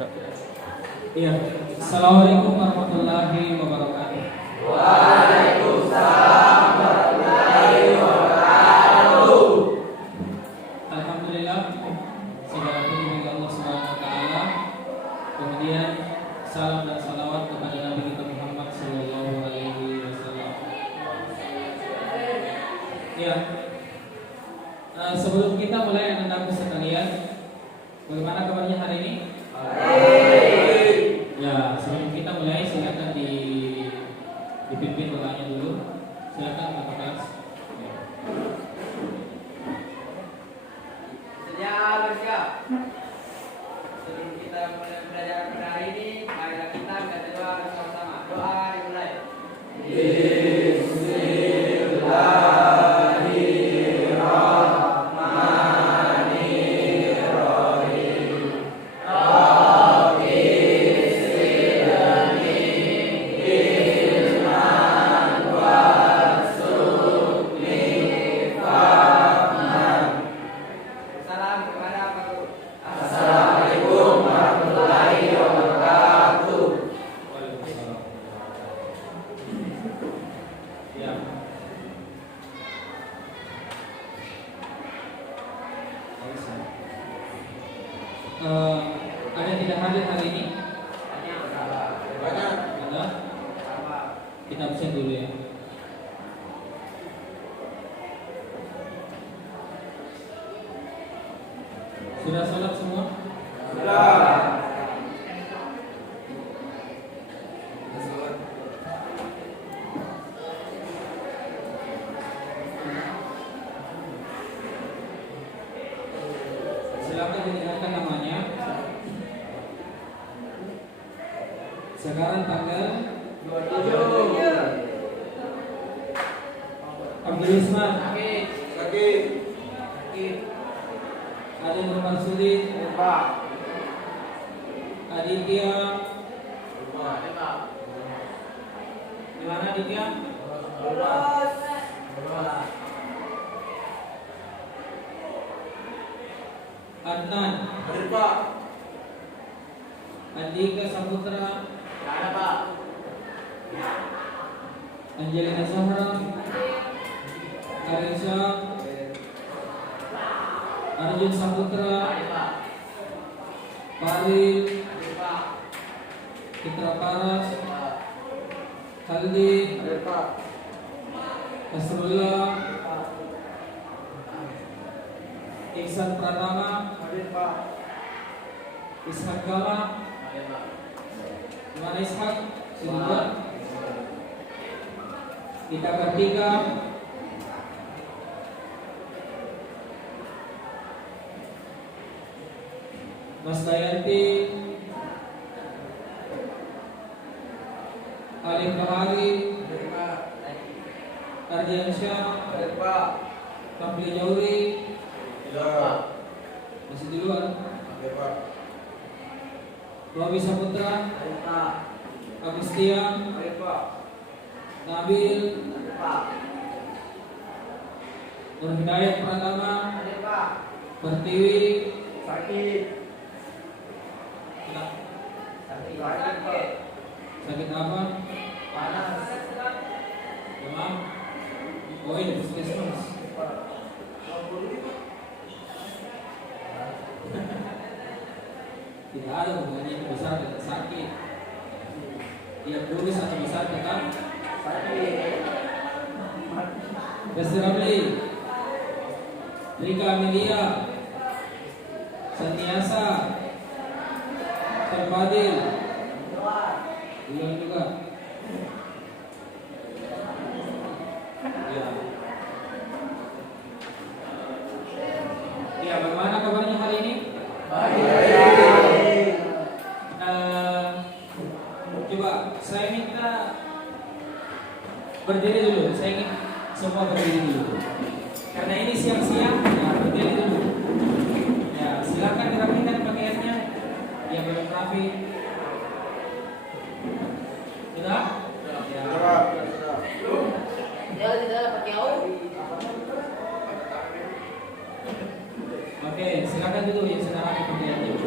Iya. Assalamualaikum warahmatullahi wabarakatuh. Waalaikumsalam warahmatullahi wabarakatuh. Alhamdulillah, segala puji bagi Allah Subhanahu wa taala. Kemudian salam dan salawat kepada Nabi kita Muhammad sallallahu alaihi wasallam. Ya. Sebelum kita mulai anak-anakku sekalian, bagaimana kabarnya hari ini? Ya, sebelum kita mulai silakan dipimpin doanya dulu. Silakan Bapak Kelas. Siap. Sebelum kita mulai belajar pada hari ini, marilah kita baca doa bersama-sama. Doa dimulai. Ada yang tidak hadir hari ini? Banyak. Ada? Kita absen dulu ya. Sudah sholat semua? Sudah. Silakan didengarkan namanya. Sekarang tanggal 27. Abdul Isman, Sakit. Adi Nur Marsudi, Pak. Aditya. Di mana Aditya? Adnan, Pak. Andika Saputra, Ada Pak. Angelina Zahra, Arisha, Arjun Saputra, Farid, Fitra Paras, Khaldi, Nasrullah, Ihsan Pratama, Ishak Gama. Dimana Ishak? Sudah. Kita Kartika, Mas Dayanti, Alif Bahari, Ardiansyah, Kapli Jauri. Masih di luar. Robi Saputra, Agustia, Nabil, Nur Hidayat Pratama, Pertiwi. Sakit. Sakit apa? Panas. Demam. Oh ini puskesmas. Tidak ada hubungannya itu besar dengan sakit. Dia tulis atau besar tentang Sakit. Besti Ramli, Rika Amelia, Santiasa, Terpadil, Bulan juga. Ya. Ya, bagaimana kabarnya hari ini? Coba saya minta berdiri dulu. Saya ingin semua berdiri dulu. Karena ini siang-siang, ya berdiri dulu. Ya, silakan dirapikan pakaiannya. Yang belum rapi. Sudah? Ya. Oke, silakan dulu yang sudah rapi pakaiannya.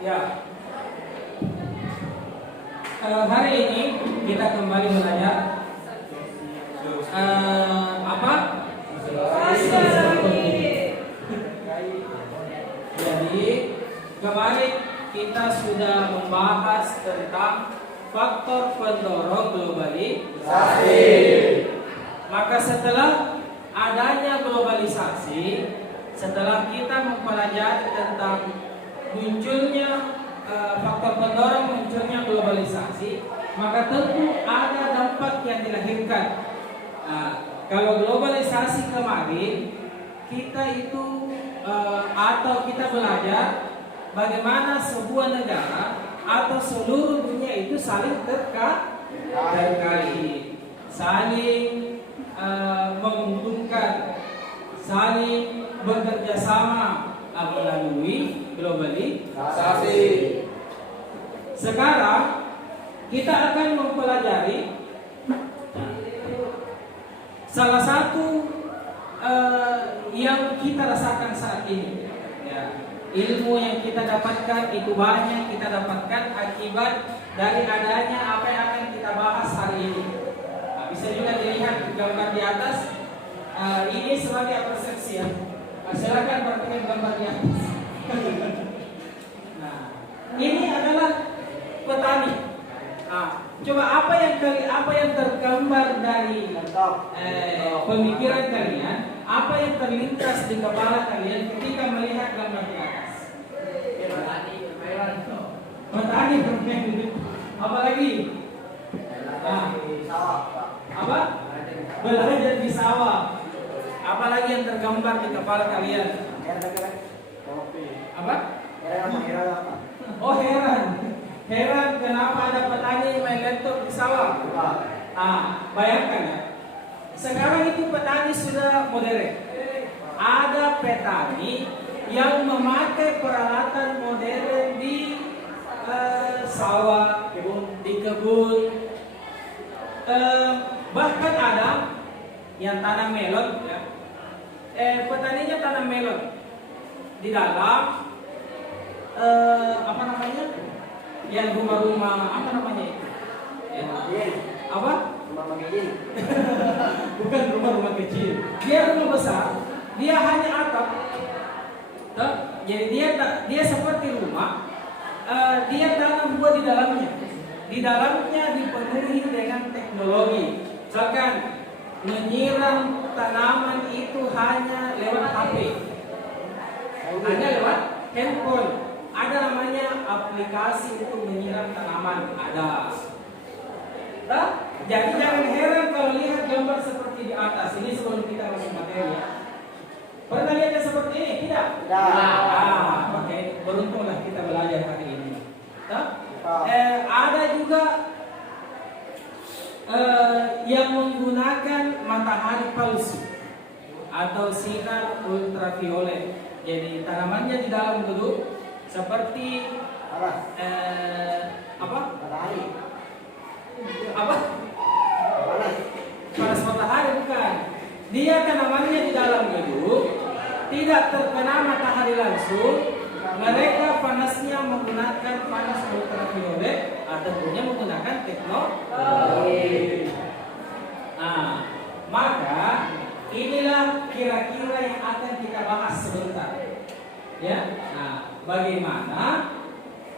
Ya. Hari ini kita kembali belajar apa? Jadi kemarin kita sudah membahas tentang faktor pendorong globalisasi. Maka setelah adanya globalisasi, setelah kita mempelajari tentang munculnya faktor pendorong munculnya globalisasi, maka tentu ada dampak yang dilahirkan. Kalau globalisasi kemarin kita itu atau kita belajar bagaimana sebuah negara atau seluruh dunia itu saling terkait, saling menguntungkan, saling bekerja sama melalui globalisasi. Sekarang kita akan mempelajari salah satu yang kita rasakan saat ini. Ya, ilmu yang kita dapatkan itu banyak kita dapatkan akibat dari adanya apa yang akan kita bahas hari ini. Bisa juga dilihat di gambar di atas. Ini sebagai persepsi ya. Silakan perhatikan gambar di atas. Nah, ini adalah petani. Coba apa yang tergambar dari pemikiran kalian, apa yang terlintas di kepala kalian ketika melihat gambar di atas? Petani bermain. Apa lagi? Apa? Belajar di sawah. Apa lagi yang tergambar di kepala kalian? Apa? Oh, heran kenapa ada petani main laptop di sawah? Bayangkan ya. Sekarang itu petani sudah modern. Ada petani yang memakai peralatan modern di sawah, di kebun. Bahkan ada yang tanam melon ya. Petaninya tanam melon di dalam apa namanya? Yang rumah-rumah apa namanya itu? Apa? Rumah kecil. Bukan rumah-rumah kecil. Dia rumah besar. Dia hanya atap. Jadi dia seperti rumah. Dia tanam buah di dalamnya. Di dalamnya dipenuhi dengan teknologi. Misalkan menyiram tanaman itu hanya lewat HP. Hanya lewat handphone. Ada namanya aplikasi untuk menyiram tanaman. Ada. Jadi jangan heran kalau lihat gambar seperti di atas. Ini sebelum kita masuk materi ya. Pernah lihat yang seperti ini? Tidak? Tidak. Oke. Beruntunglah kita belajar hari ini. Ada juga yang menggunakan matahari palsu atau sinar ultraviolet. Jadi tanamannya di dalam dulu seperti apa? Matahari. Apa? Panas matahari bukan. Dia tanamannya di dalam gedung, tidak terkena matahari langsung. Mereka panasnya menggunakan panas ultraviolet ataupun menggunakan teknologi. Maka inilah kira-kira yang akan kita bahas sebentar. Ya. Bagaimana?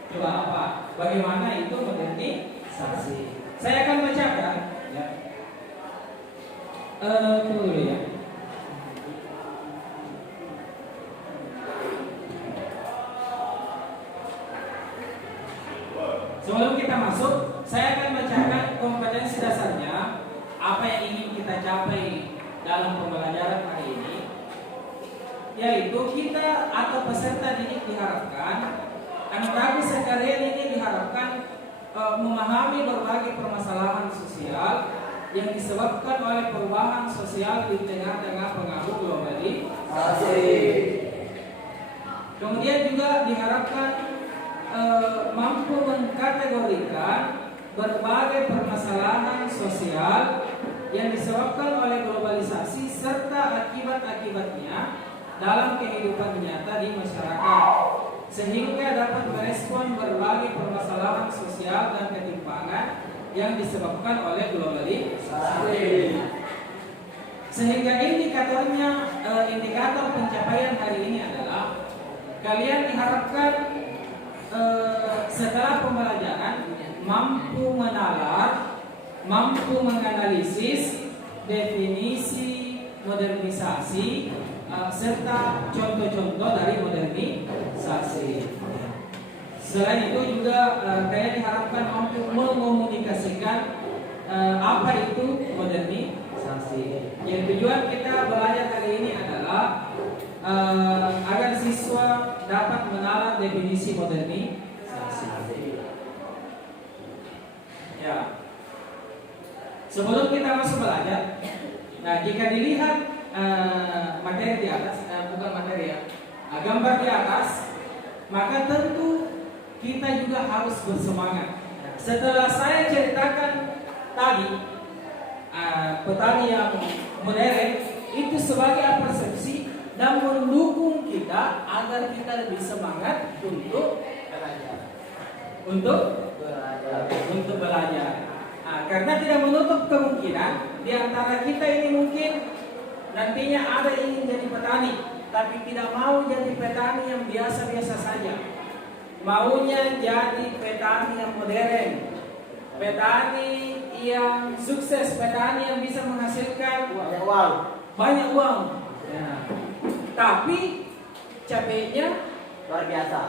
Coba apa? Bagaimana itu modernisasi? Saya akan bacakan. Ya. Tunggu dulu ya. Sebelum kita masuk, saya akan bacakan kompetensi dasarnya, apa yang ingin kita capai dalam pembelajaran hari ini. Yaitu kita atau peserta didik diharapkan, anak-anak sekalian ini diharapkan memahami berbagai permasalahan sosial yang disebabkan oleh perubahan sosial di tengah-tengah pengaruh globalisasi. Kemudian juga diharapkan mampu mengkategorikan berbagai permasalahan sosial yang disebabkan oleh globalisasi serta akibat-akibatnya dalam kehidupan nyata di masyarakat, sehingga dapat merespon berbagai permasalahan sosial dan ketimpangan yang disebabkan oleh globalisasi. Sehingga indikator pencapaian hari ini adalah kalian diharapkan setelah pembelajaran mampu menalar, mampu menganalisis definisi modernisasi serta contoh-contoh dari modernisasi. Selain itu juga kalian diharapkan mampu mengomunikasikan apa itu modernisasi. Yang tujuan kita belajar kali ini adalah agar siswa dapat menalar definisi modernisasi. Ya. Sebelum kita masuk belajar, nah jika dilihat materi di atas, bukan materi ya, gambar di atas, maka tentu kita juga harus bersemangat. Setelah saya ceritakan tadi, petani yang modern itu sebagai persepsi dan mendukung kita agar kita lebih semangat untuk belajar. Karena tidak menutup kemungkinan di antara kita ini mungkin nantinya ada yang ingin jadi petani, tapi tidak mau jadi petani yang biasa-biasa saja. Maunya jadi petani yang modern, petani yang sukses, petani yang bisa menghasilkan banyak uang. Ya. Tapi capeknya Luar biasa.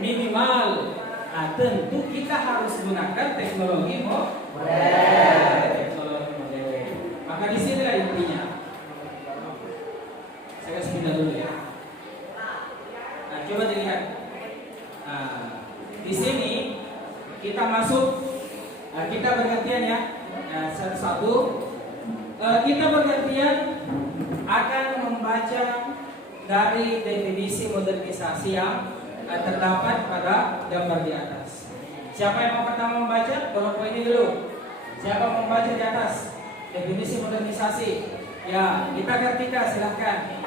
minimal. Nah, tentu kita harus gunakan teknologi modern. Maka di sinilah intinya. Saya kasih pindah dulu ya. Nah, coba dilihat. Nah, di sini kita masuk, kita bergantian ya. Satu-satu. Kita bergantian akan membaca dari definisi modernisasi yang terdapat pada gambar di atas. Siapa yang mau pertama membaca? Kelompok ini dulu. Siapa mau membaca di atas definisi modernisasi? Ya, kita ketika silahkan.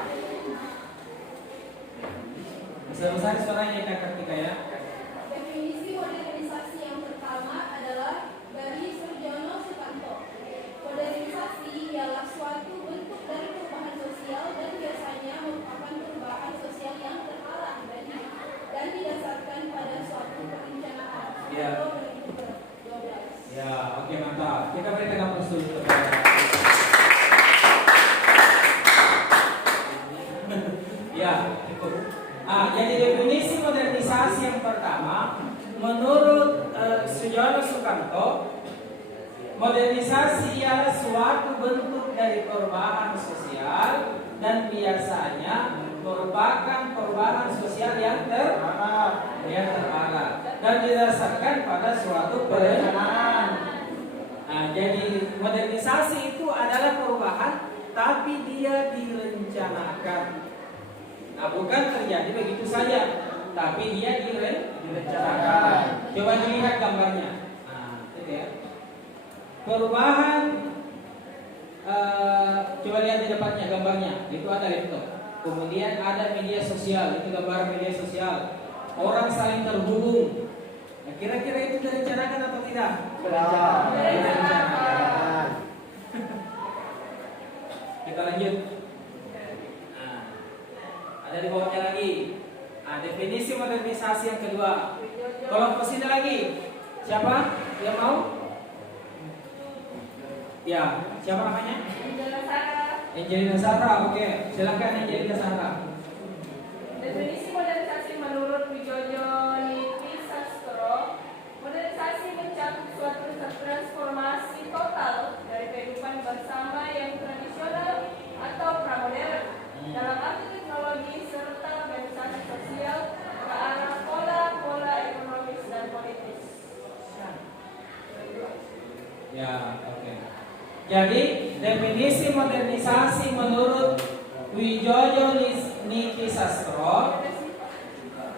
Besar-besar suaranya kita ketika ya. Definisi modernisasi yang pertama adalah dari Surjono Sukanto. Modernisasi ialah suatu bentuk dari perubahan sosial dan biasanya merupakan perubahan sosial yang terarah dan didasarkan pada suatu perencanaan. Ya. 2012. Ya, oke mantap. Kita berikan aplaus dulu. Ya, ikut. Jadi definisi modernisasi yang pertama, menurut Surjono Sukanto, modernisasi ialah suatu bentuk dari perubahan sosial dan biasanya merupakan perubahan sosial yang terarah dan didasarkan pada suatu perencanaan. Jadi modernisasi itu adalah perubahan, tapi dia direncanakan. Bukan terjadi begitu saja, tapi dia direncanakan. Coba dilihat gambarnya. Itu ya. Perubahan, coba lihat di depannya gambarnya. Itu ada laptop. Kemudian ada media sosial, itu gambar media sosial. Orang saling terhubung. Nah, kira-kira itu direncanakan atau tidak? Direncanakan. Kita lanjut. Ada di bawahnya lagi. Definisi modernisasi yang kedua. Kelompok sini lagi. Siapa yang mau? Ya, siapa namanya? Angelina Sarah. Oke, silakan Angelina Sarah. Definisi modernisasi menurut Wijoyo Nitisastro, modernisasi mencakup suatu transformasi total dari kehidupan bersama yang tradisional atau pramodern dalam arti teknologi serta organisasi sosial ke arah pola-pola ekonomis dan politis. Ya, oke. Jadi definisi modernisasi menurut Wijoyo Nitisastro,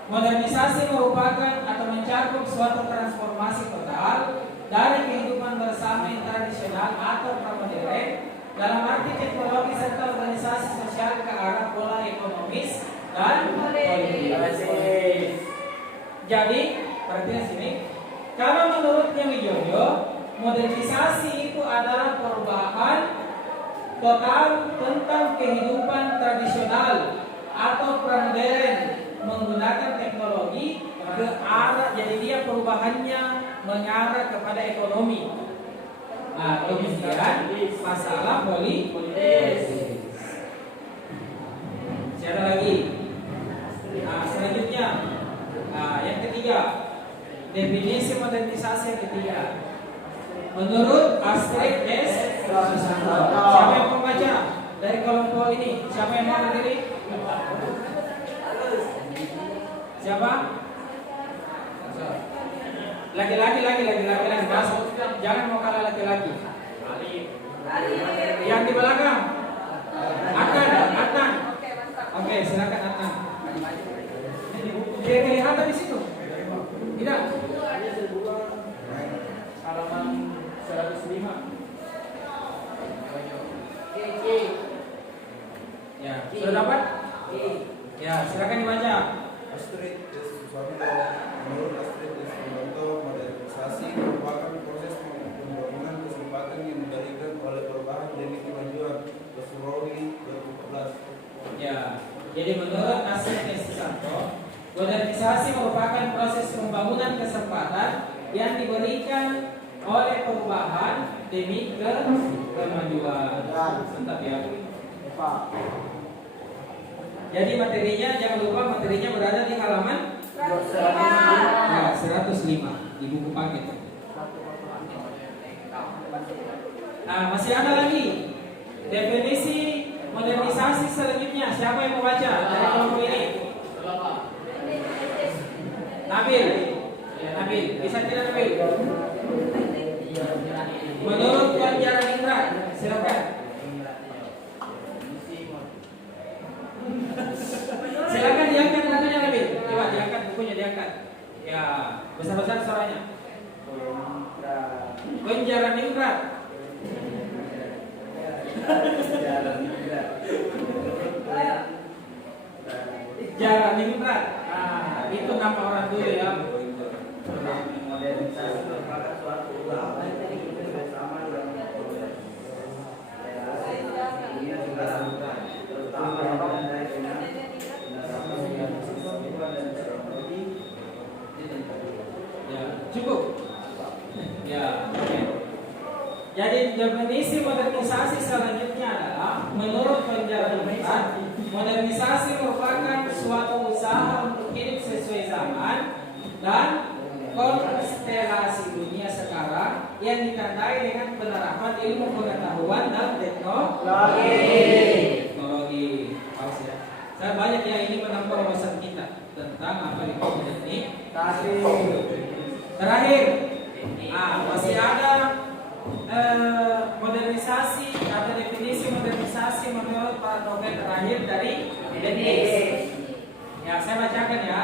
modernisasi merupakan atau mencakup suatu transformasi total dari kehidupan bersama yang tradisional atau pramodern dalam arti teknologi serta organisasi sosial ke arah pola ekonomis dan politis. Jadi, perhatikan sini. Kalau menurutnya Wijoyo, modernisasi itu adalah perubahan total tentang kehidupan tradisional atau pramodern menggunakan teknologi ke arah, jadi dia perubahannya mengarah kepada ekonomi. Nah, kemudian masalah politis. Siapa lagi? Nah, selanjutnya, yang ketiga, definisi modernisasi yang ketiga. Menurut Astrid S. Susanto. Siapa yang membaca dari kelompok ini? Siapa yang mau berdiri? Siapa? Laki-laki. Jangan mau kalah laki-laki. Yang di belakang. Adnan. Oke, silakan Adnan. Dia kelihatan di situ. Tidak. Halaman 105. Ya, sudah dapat? Ya, silakan dibaca. Astrid S. Susanto. Menurut Astrid S. Susanto, modernisasi merupakan proses pembangunan kesempatan yang diberikan oleh perubahan demi kemajuan. Surori 2014. Ya, jadi menurut Astrid S. Susanto, modernisasi merupakan proses pembangunan kesempatan yang diberikan oleh perubahan demi kemajuan. Tetap ya. Jadi materinya, jangan lupa materinya berada di halaman 105 di buku paket. Nah, masih ada lagi definisi modernisasi selanjutnya. Siapa yang mau baca dari kelompok ini? Nabil, bisa tidak Nabil? Menurut Tuan Jaran Indra, silakan. Silakan diangkat bukunya Nabil. Coba diangkat bukunya, diangkat. Ya, besar-besar suaranya. Tuan Jaran Indra. Jaran Indra. Itu nama orang dulu ya. Modernisasi merupakan suatu usaha bersama dalam dunia juga lakukan, terutama dari Ya, cukup. Ya, oke. Jadi definisi modernisasi selanjutnya adalah menurut penjara modernisasi merupakan suatu usaha untuk hidup sesuai zaman dan konstelasi dunia sekarang yang ditandai dengan penerapan ilmu pengetahuan dan teknologi. Awas ya. Saya banyak ya ini menambah wawasan kita tentang apa itu modernisasi. Terakhir, masih ada modernisasi atau definisi modernisasi menurut para novel terakhir dari Dennis. Ya, saya bacakan ya.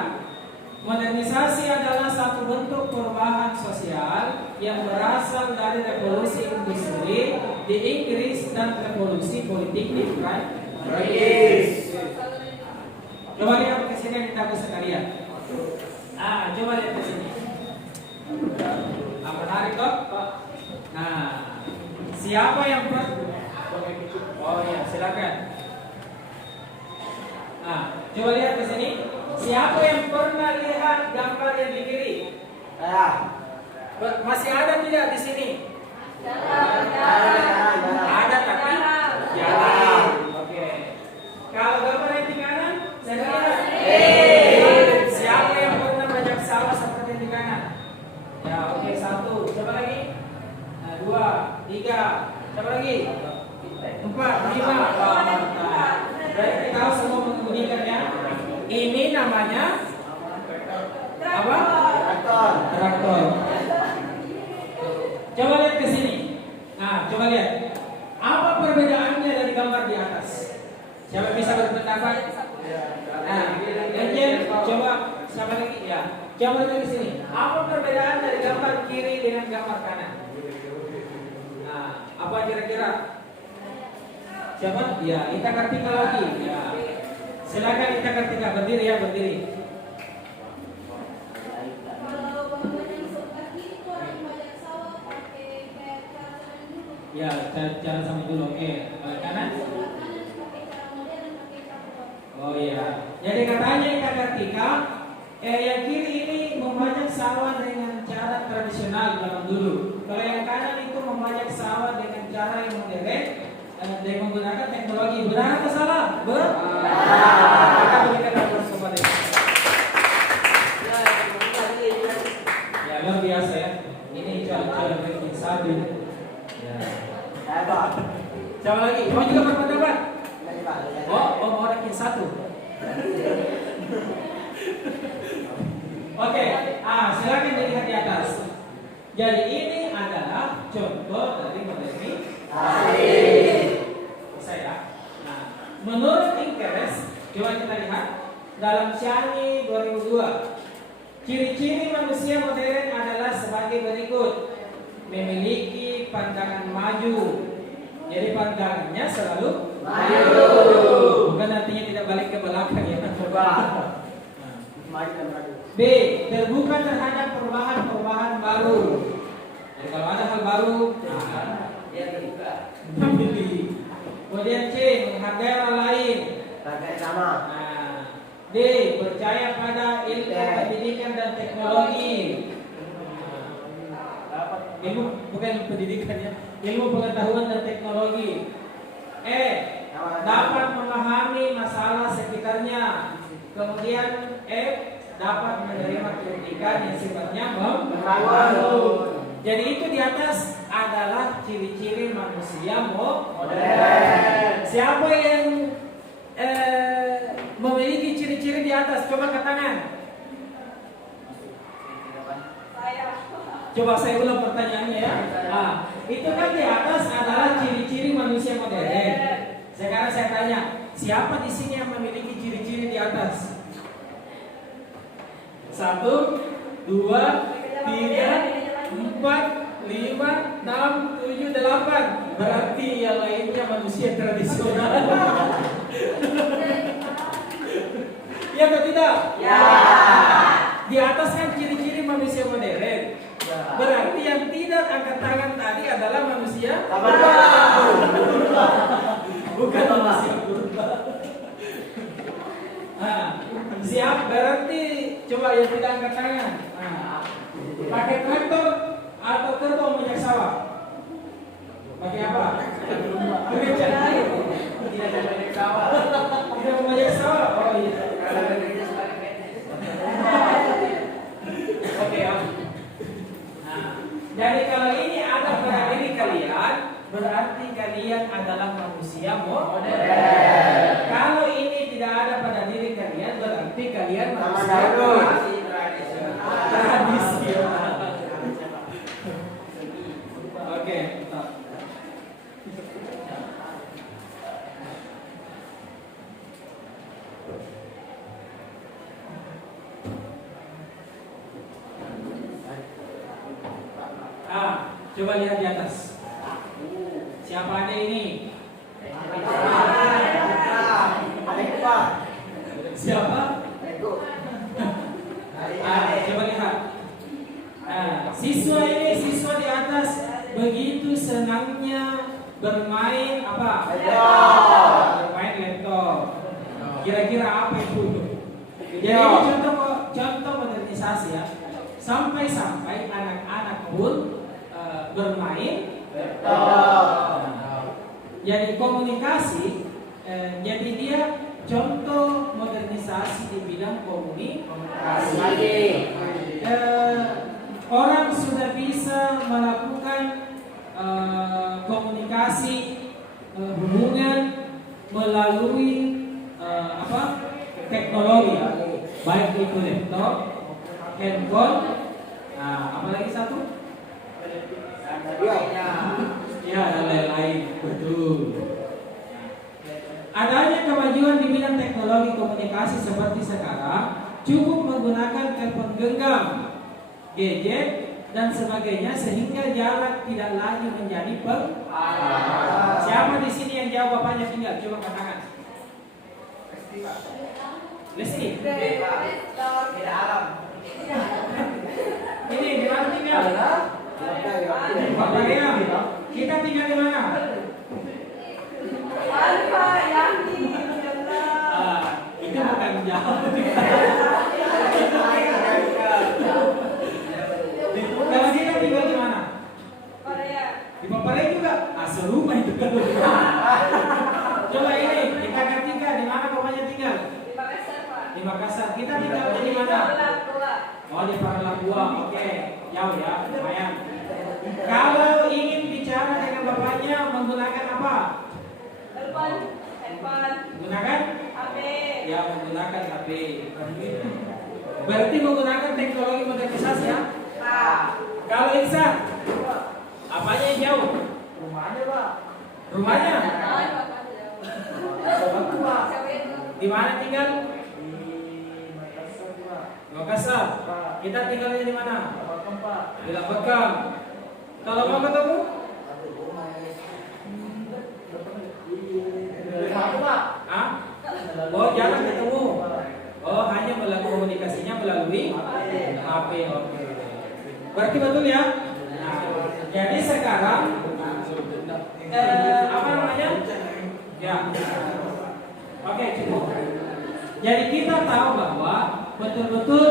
Modernisasi adalah satu bentuk perubahan sosial yang berasal dari revolusi industri di Inggris dan revolusi politik di Prancis. Coba lihat ke sini kita sekalian. Coba lihat ke sini. Menarik toh? Nah, siapa yang Oh ya, silakan. Coba lihat ke sini. Siapa yang pernah lihat gambar yang di kiri? Masih ada tidak di sini? Ada tapi jarang. Oke. Kalau gambar yang di kanan, saya lihat. Siapa yang pernah bajak sawah seperti yang di kanan? Ya, oke, 1. Coba lagi. 2, 3. Coba lagi. 4, 5. Berarti tahu semua mengemudikan ya. Ini namanya apa? Traktor. Coba lihat ke sini. Coba lihat. Apa perbedaannya dari gambar di atas? Siapa bisa berpendapat? Angel, coba siapa lagi? Ya. Coba lihat ke sini. Apa perbedaan dari gambar kiri dengan gambar kanan? Apa kira-kira? Siapa? Ya, kita vertikal lagi. Ya. Silakan kita ketika berdiri ya, berdiri. Kalau bapak yang suka itu orang banyak sawah pakai kayak cara zaman dulu. Ya, cara sama dulu. Oke. Balik kanan. Sebelah kanan pakai cara modern pakai traktor. Oh iya. Jadi katanya Kak Kartika, yang kiri ini membajak sawah dengan cara tradisional zaman dulu. Kalau yang kanan itu membajak sawah dengan cara yang modern dengan menggunakan teknologi. Benar atau salah? Kita berikan aplaus kepada dia. Ya luar biasa ya. Ini cara ranking satu. Ya. Siapa lagi? Mau juga berpendapat? Oh, mau ranking satu. Oke, silakan dilihat di atas. Jadi ini adalah contoh dari modernisasi. Saya. Nah, menurut Inkeres, coba kita lihat dalam Syani 2002. Ciri-ciri manusia modern adalah sebagai berikut: memiliki pandangan maju. Jadi pandangannya selalu maju. Bukan artinya tidak balik ke belakang ya. B. Terbuka terhadap perubahan-perubahan baru. Jadi kalau ada hal baru, Dia terbuka. pilih. Kemudian C. Menghargai orang lain. D. Percaya pada ilmu pendidikan dan teknologi. Ilmu bukan pendidikan ya, ilmu pengetahuan dan teknologi. E. Dapat memahami masalah sekitarnya. Kemudian F. Dapat menerima kritikan yang sifatnya membangun. Jadi itu di atas adalah ciri-ciri manusia modern. Siapa yang memiliki ciri-ciri di atas? Coba angkat tangan. Saya. Coba saya ulang pertanyaannya ya. Itu kan di atas adalah ciri-ciri manusia modern. Sekarang saya tanya, siapa di sini yang memiliki ciri-ciri di atas? 1, 2, 3, 4, 5, 6, 7, 8. Berarti yang lainnya manusia tradisional. Ya atau tidak? Ya. Di atas kan ciri-ciri manusia modern. Berarti yang tidak angkat tangan tadi adalah manusia bukan manusia purba. Siap, berarti coba yang tidak angkat tangan. Pakai traktor atau kerbau minyak sawah? Pakai apa? Bekerja. Tidak ada banyak sawah. Tidak minyak sawah. Oh iya. Kalau bekerja sebagai PNS. Oke ya. Jadi kalau ini ada pada diri kalian, berarti kalian adalah manusia modern. Kalau ini tidak ada pada diri kalian, berarti kalian manusia tradisional. Oke. Coba lihat di atas. Siapa ada ini? Siapa? Coba lihat. Siswa ini, siswa di atas begitu senangnya bermain apa? Bermain laptop. Kira-kira apa itu? Jadi ini contoh modernisasi ya. Sampai-sampai anak-anak pun bermain laptop. Jadi komunikasi, jadi dia contoh modernisasi di bidang komunikasi. Orang sudah bisa melakukan komunikasi hubungan melalui teknologi, baik itu laptop, handphone, apalagi satu? Ya, dan lain-lain. Betul. Adanya kemajuan di bidang teknologi komunikasi seperti sekarang, cukup menggunakan telepon genggam, gadget, dan sebagainya sehingga jarak tidak lagi menjadi Siapa di sini yang jawab bapaknya tinggal? Coba angkat tangan. Listrik. Tidak alam. Ini di mana tinggal? Korea. Kita tinggal di mana? Alfa yang di Itu bukan jauh. Kalau kita tinggal di mana? Korea. Di Papare juga. Serumah itu kan. Coba ini kita ketika di mana bapaknya tinggal? Di Makassar, Pak. Di Makassar. Kita tinggal di mana? Oh di Paralabua. Oke, jauh ya, lumayan. Kalau ingin bicara dengan bapaknya menggunakan apa? Telepon, handphone, Menggunakan? HP. Ya menggunakan HP. Berarti menggunakan teknologi modernisasi ya? Kalau Iksan, apanya yang jauh? Rumahnya, Pak. Rumahnya? Pak. Di mana tinggal? Di Makassar, Pak. Makassar. Pak. Kita tinggalnya di mana? Apakah, Pak? Di Lapekam. Kalau mau ketemu? Pak. Ah? Oh jarang ketemu. Oh hanya melalui komunikasinya melalui HP. Oke. Berarti betul ya? Nah, jadi sekarang apa namanya? Ya. Oke cukup. Jadi kita tahu bahwa betul-betul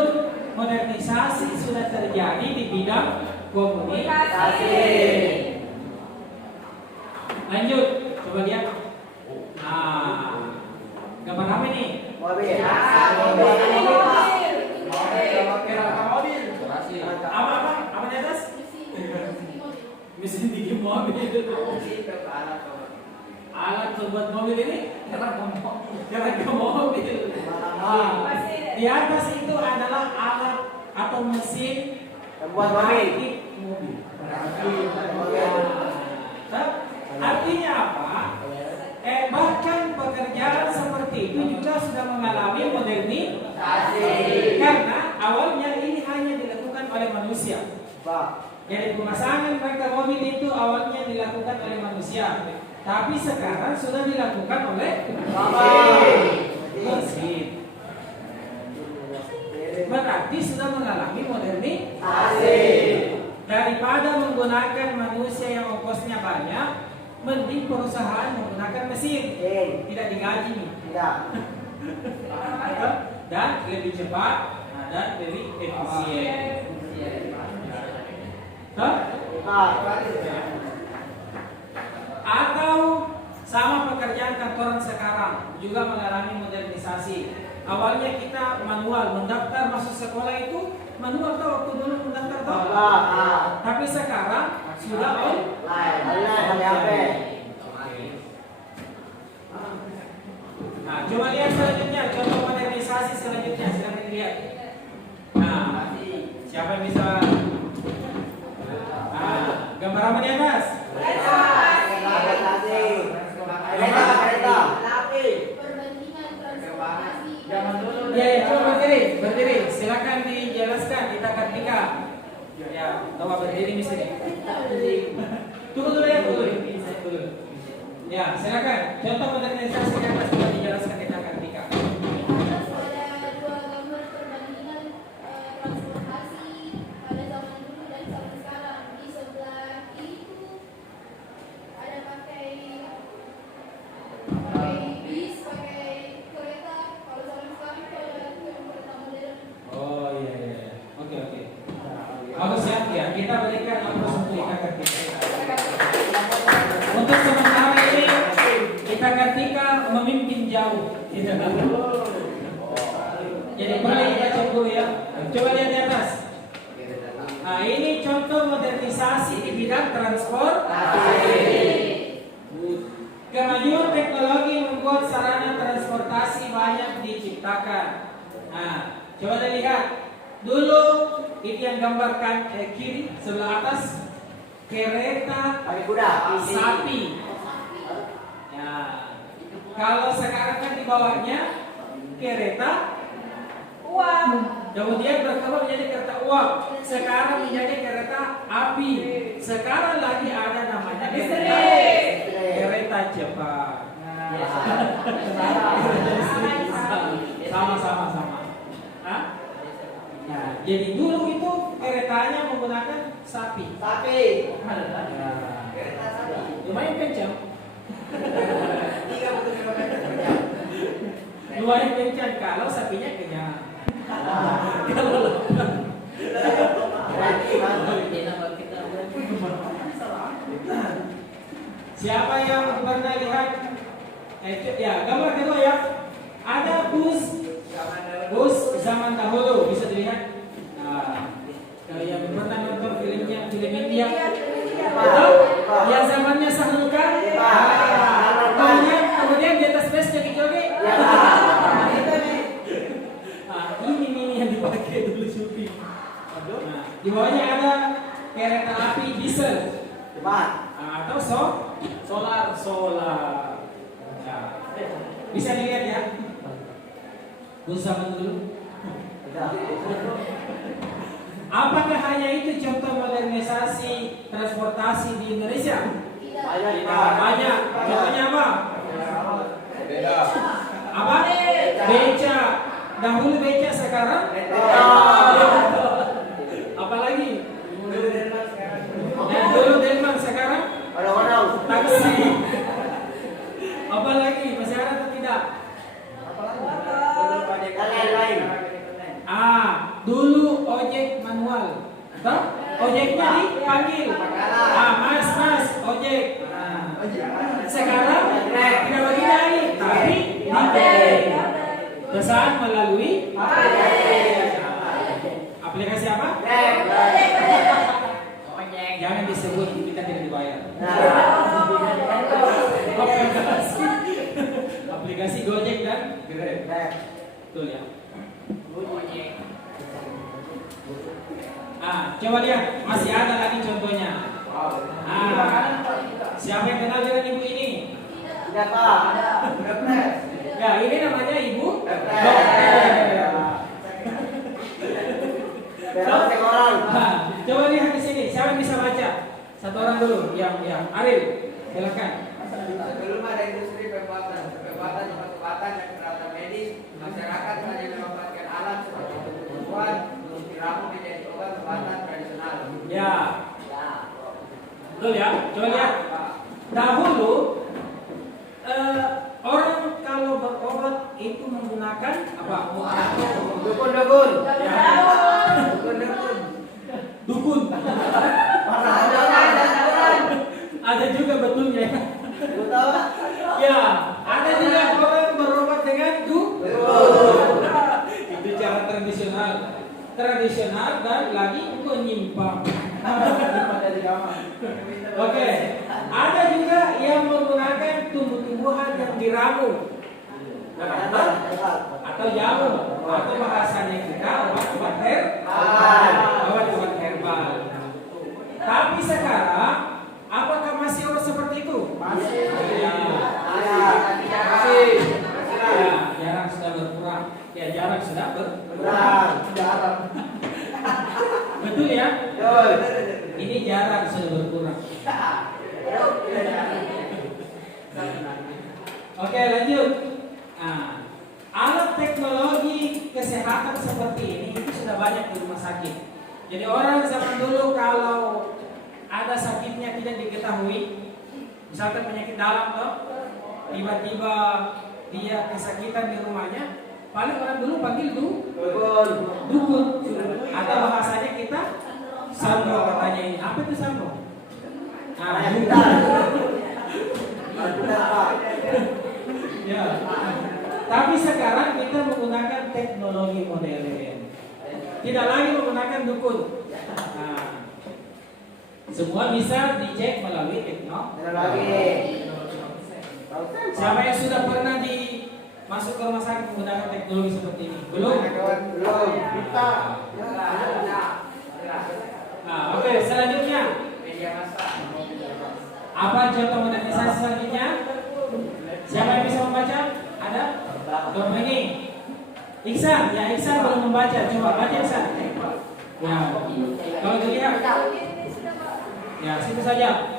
modernisasi sudah terjadi di bidang komunikasi. Lanjut, coba lihat. Nah, gambar apa ini? Mobil. Apa? Apa di atas? Mesin bikin mobil. Alat pembuat mobil ini? Kerangka mobil. Di atas itu adalah alat atau mesin Pembuat mobil. mobil. Artinya apa? Bahkan pekerjaan seperti itu juga sudah mengalami modernisasi. Karena awalnya ini hanya dilakukan oleh manusia. Jadi pemasangan kerangka mobil itu awalnya dilakukan oleh manusia. Tapi sekarang sudah dilakukan oleh mesin. Berarti sudah mengalami modernisasi. Daripada menggunakan manusia yang ongkosnya banyak, mending perusahaan menggunakan mesin. Tidak digaji nih. Dan lebih cepat dan lebih efisien. Atau sama pekerjaan kantoran sekarang juga mengalami modernisasi. Awalnya kita manual mendaftar masuk sekolah itu manual tuh waktu dulu mendaftar tuh. Tapi sekarang sudah online. Nah, coba lihat selanjutnya contoh modernisasi selanjutnya silakan lihat. Nah, siapa yang bisa? Gambar apa di atas? Perbandingan transformasi. Ya, coba berdiri. Silakan dijelaskan di Kartika. Ya, coba berdiri di sini. Tunggu dulu ya, tunggu dulu. Ya, silakan. Contoh modernisasi yang atas coba dijelaskan di Kartika. Atas ada dua gambar perbandingan transportasi pada zaman dulu dan zaman sekarang. Di sebelah kiri itu ada pakai bis, pakai kereta. Kalau zaman sekarang itu ada yang kereta modern. Oh iya. Oke. Bagus ya. Kita berikan aplaus untuk Ika Kartika. Untuk sementara ini Ika Kartika memimpin jauh. Jadi boleh kita cek dulu ya. Coba lihat di atas. Nah ini contoh modernisasi di bidang transportasi. Kemajuan teknologi membuat sarana transportasi banyak diciptakan. Nah, coba lihat. Dulu itu yang gambarkan kiri sebelah atas kereta sapi. Ya. Kalau sekarang kan di bawahnya kereta Uang. kemudian berkembang menjadi kereta uap. Sekarang menjadi kereta api. Sekarang lagi ada namanya kereta cepat. sapi. Sapi. Ya. Lumayan kencang. 30 kilometer per jam. Lumayan kencang kalau sapinya kenyang. Kalau siapa yang pernah lihat ya gambar kedua ya, ada bus zaman dahulu bisa dilihat. Nah, kalau yang pernah nonton film India atau yang zamannya Shahrukh Khan, kemudian di atas bus joget-joget. Ini yang dipakai dulu Shopee. Nah, di bawahnya ada kereta api diesel. Atau solar. Nah, bisa dilihat ya. Bus zaman dulu. Apakah hanya itu contoh modernisasi transportasi di Indonesia? Tidak. Banyak. Contohnya apa? Beda. Apa? Beca. Dahulu beca, sekarang? Apalagi? Yang dulu Denmark, sekarang? Taksi. Apalagi? Masih ada atau tidak? Dulu ojek manual. Toh? Ojeknya dipanggil. Mas, ojek. Sekarang tidak lagi naik, tapi pesan melalui aplikasi apa? Jangan disebut, kita tidak dibayar. Aplikasi Gojek dan Grab. Betul ya. Coba lihat, masih ada lagi contohnya. Siapa yang kenal dengan ibu ini? Tidak. Ya, ini namanya ibu coba lihat di sini, siapa yang bisa baca? Satu orang dulu, yang Aril, silakan. Belum ada industri pembuatan obat-obatan dan peralatan medis, masyarakat hanya memanfaatkan alam seperti tumbuhan untuk diramu menjadi obat-obatan tradisional. Ya. Betul ya. Coba lihat. Dahulu orang kalau berobat itu menggunakan apa? Dukun. Dukun. Ada juga betulnya. Ya, ada juga orang berobat dengan dukun. Itu cara tradisional dan lagi menyimpang. Oke, ada juga yang menggunakan tumbuh-tumbuhan yang diramu atau jamu atau bahasanya kita obat-obat herbal. Tapi sekarang apakah masih orang seperti itu? Masih. Ya, jarang sudah berkurang. Betul ya? Ini jarang sudah berkurang. Oke, lanjut. Alat teknologi kesehatan seperti ini itu sudah banyak di rumah sakit. Jadi orang zaman dulu kalau ada sakitnya tidak diketahui, misalkan penyakit dalam toh, tiba-tiba dia kesakitan di rumahnya, paling orang dulu panggil dukun. Atau bahasanya kita sambro katanya ini. Apa itu sambro? Ya. Tapi sekarang kita menggunakan teknologi modern. Tidak lagi menggunakan dukun. Semua bisa dicek melalui teknologi. Siapa yang sudah pernah masuk ke rumah sakit menggunakan teknologi seperti ini? Belum. Oke, selanjutnya. Apa contoh modernisasi selanjutnya? Siapa yang bisa membaca? Ada? Contoh ini. Iksan belum membaca. Coba baca Iksan. Ya. Kalau dilihat. Ya, situ saja.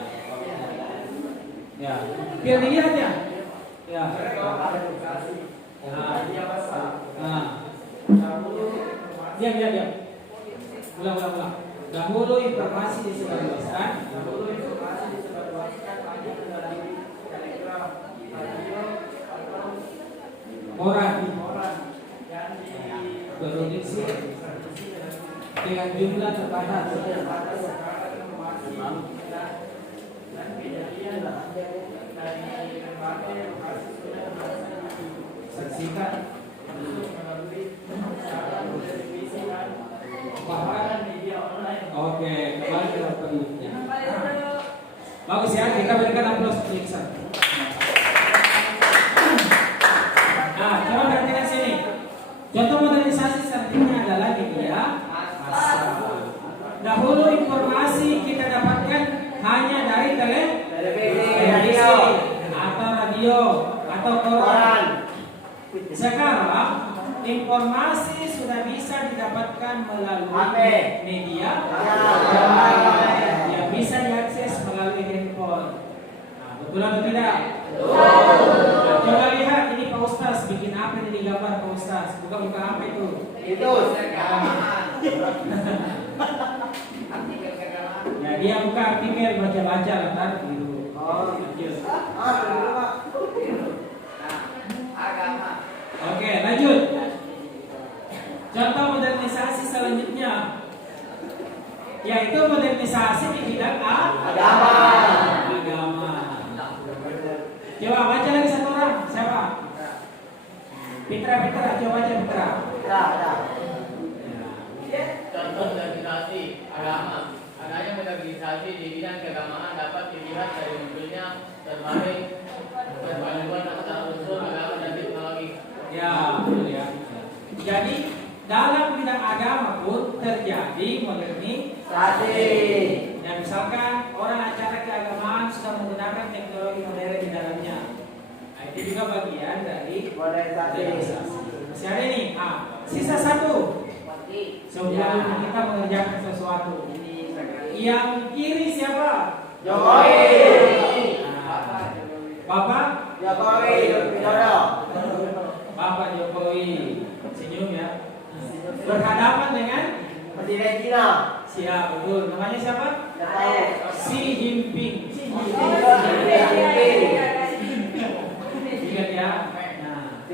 Ya. Biar dilihat ya. Ya. Diam. Ulang. Dahulu informasi disebarluaskan. Dahulu informasi disebarluaskan hanya melalui telegram, radio, atau Koran yang produksi dengan jumlah terbatas. dan kejadian dari berbagai lokasi sudah Saksikan melalui siaran televisi dan bahkan media online. oke, kembali ke perlunya. Baik, Bagus ya, kita berikan aplaus untuk Iksan. Nah, coba perhatikan sini. Contoh modernisasi selanjutnya adalah media massa. Dahulu informasi kita dapatkan hanya dari televisi atau radio atau koran. Sekarang informasi sudah bisa didapatkan melalui media yang bisa diakses melalui handphone. Nah, betul atau tidak? Nah, coba lihat ini Pak Ustaz bikin apa ini di gambar Pak Ustaz? Buka-buka apa itu? Itu keagamaan. Artikel keagamaan. Ya dia buka artikel baca-baca lantar gitu. Lanjut. Nah, agama. Oke, lanjut. Contoh modernisasi selanjutnya yaitu modernisasi di bidang agama. Coba baca lagi satu orang. Siapa? Pitra, coba baca Pitra. Contoh modernisasi agama. Adanya modernisasi di bidang keagamaan dapat dilihat dari munculnya berbagai perpaduan antara unsur agama dan teknologi. Ya, betul ya. Jadi dalam bidang agama pun terjadi modernisasi. Ya, misalkan orang acara keagamaan sudah menggunakan teknologi modern di dalamnya. Nah, itu juga bagian dari modernisasi. Masih ada nih. Sisa satu. Sebelum kita mengerjakan sesuatu. Yang kiri siapa? Jokowi. Bapak? Jokowi Widodo. Bapak Jokowi. Senyum ya. Berhadapan dengan Presiden Cina. siapa? Betul. Namanya siapa? Xi Jinping. Ingat ya. Nah,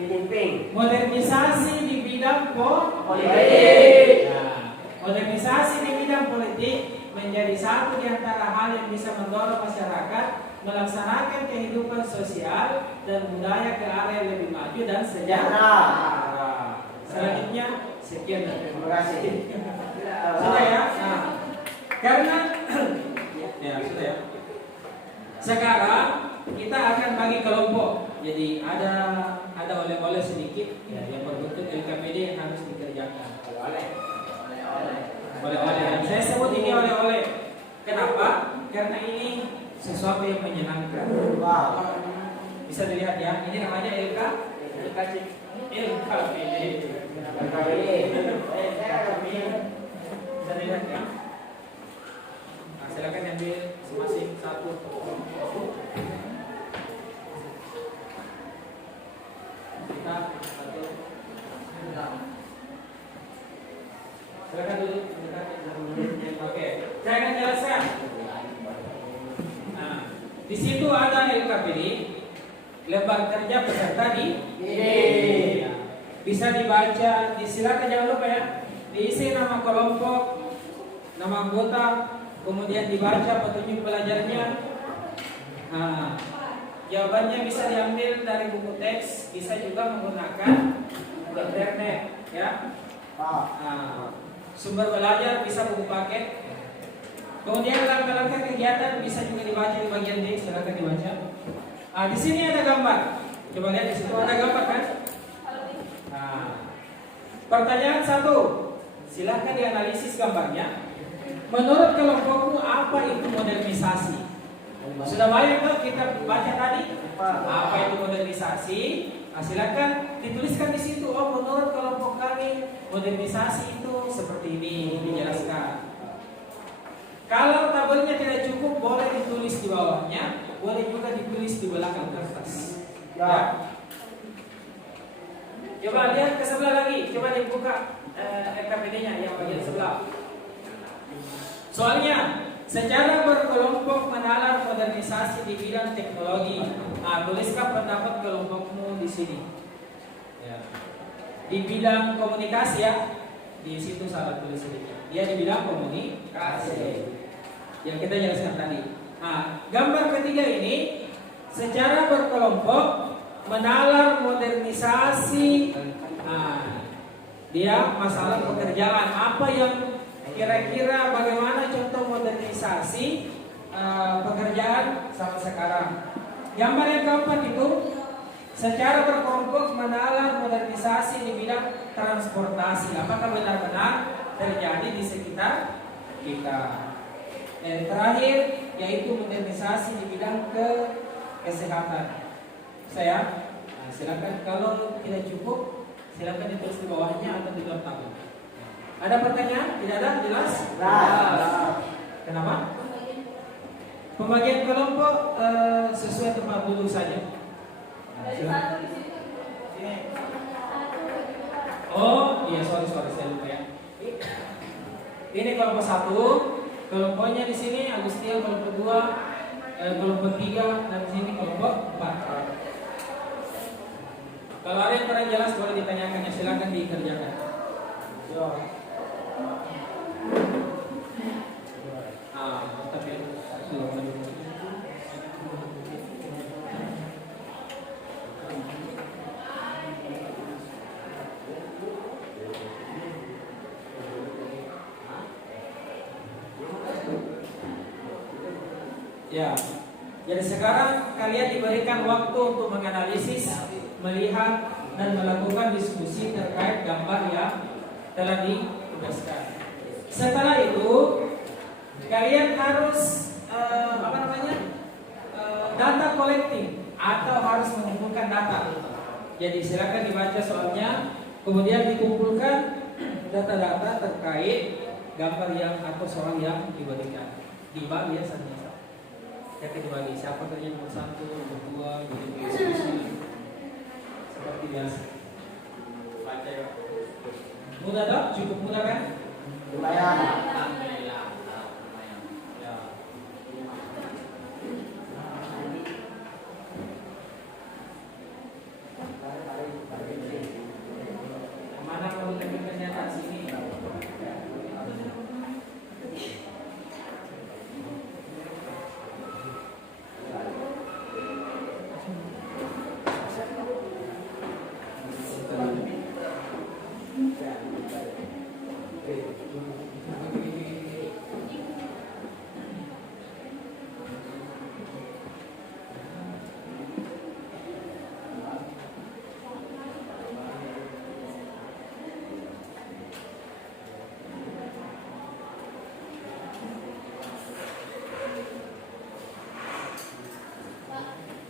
modernisasi di bidang politik. Nah, modernisasi di bidang politik menjadi satu di antara hal yang bisa mendorong masyarakat melaksanakan kehidupan sosial dan budaya ke arah yang lebih maju dan sejahtera. Selanjutnya, sekian dan terima kasih. Sudah ya? Nah, karena ya sudah ya. Sekarang kita akan bagi kelompok. Jadi ada oleh-oleh sedikit ya, yang berbentuk LKPD yang harus dikerjakan. Oleh-oleh. Dan saya sebut ini oleh-oleh. Kenapa? Karena ini sesuatu yang menyenangkan. Bisa dilihat ya. Ini namanya LKPD. Bisa dilihat ya. Nah, silakan ambil masing-masing satu. Kita satu. Silakan duduk. Oke, saya akan jelaskan. Nah, di situ ada LKPD, lembar kerja peserta di ya. Bisa dibaca, silakan jangan lupa ya. Diisi nama kelompok, nama anggota, kemudian dibaca petunjuk belajarnya. Nah, jawabannya bisa diambil dari buku teks, bisa juga menggunakan internet, ya. Nah, sumber belajar bisa buku paket. Kemudian langkah-langkah kegiatan bisa juga dibaca di bagian D, silakan dibaca. Nah, di sini ada gambar. Coba lihat di situ ada gambar kan? Nah, pertanyaan satu, silakan dianalisis gambarnya. Menurut kelompokmu apa itu modernisasi? Sudah banyak tuh kita baca tadi. Apa itu modernisasi? Nah, silakan dituliskan di situ. Oh, menurut kelompok kami modernisasi itu seperti ini, dijelaskan. Kalau tabelnya tidak cukup, boleh ditulis di bawahnya, boleh juga ditulis di belakang kertas. Ya. Coba lihat ke sebelah lagi, coba dibuka LKPD-nya yang bagian sebelah. Soalnya secara berkelompok menalar modernisasi di bidang teknologi. Nah, tuliskan pendapat kelompokmu di sini. Ya. Di bidang komunikasi ya. Di situ salah tulis sedikit. Dia di bidang komunikasi. Yang kita jelaskan tadi. Nah, gambar ketiga ini secara berkelompok menalar modernisasi. Nah, dia masalah pekerjaan. Apa yang kira-kira bagaimana contoh modernisasi pekerjaan sama sekarang? Gambar yang keempat itu secara berkelompok menalar modernisasi di bidang transportasi. Apakah benar-benar terjadi di sekitar kita? Dan terakhir yaitu modernisasi di bidang kesehatan. Silakan kalau tidak cukup silakan ditulis di bawahnya atau di dalam tabel. Ada pertanyaan? Tidak ada? Jelas? Kenapa? Pembagian kelompok sesuai tempat duduk saja. Dari satu di sini. Oh iya, sorry saya lupa ya. Ini kelompok 1, kelompoknya di sini Agustin, kelompok 2, kelompok 3, dan di sini kelompok 4. Kalau ada yang kurang jelas boleh ditanyakan, ya silakan dikerjakan. Tapi ya, jadi sekarang kalian diberikan waktu untuk menganalisis, melihat dan melakukan diskusi terkait gambar yang telah ditugaskan. Setelah itu kalian harus data collecting atau harus mengumpulkan data. Jadi silakan dibaca soalnya, kemudian dikumpulkan data-data terkait gambar yang atau soal yang diberikan. Dibagi ya saja. Jadi dibagi siapa kerja nomor 1, nomor 2, jadi diskusi seperti biasa. Baca ya. Mudah tak? Cukup mudah kan? Lumayan. Alhamdulillah. Lumayan. Ya. Kemana kalau lebih kenyataan sini?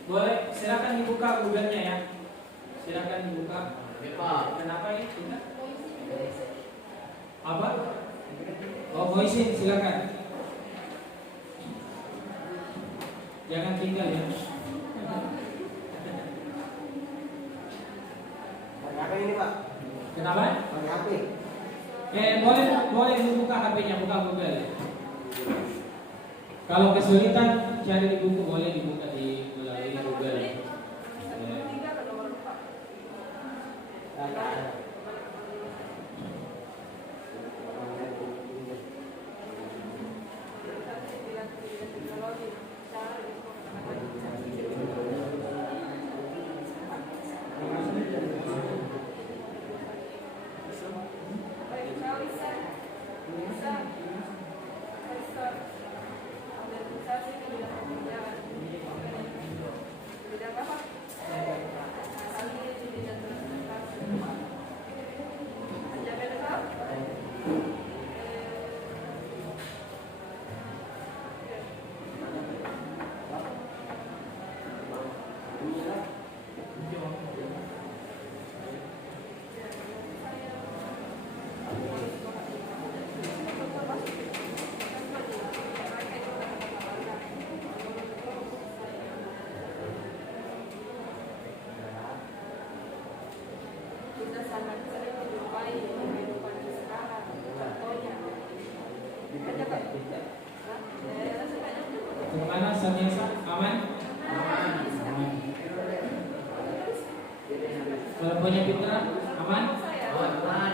Boleh, silakan dibuka Google-nya ya. Silakan dibuka. Kenapa ini? Apa? Oh, voicing, silakan. Jangan tinggal ya. Pakai ini Pak. Kenapa? Pakai HP. Boleh dibuka HP-nya, buka Google. Kalau kesulitan cari di buku, boleh dibuka di melalui Google. Tiga ke nomor 4. Samiasa? Aman? Aman. Kelompoknya Fitra? Aman? Aman.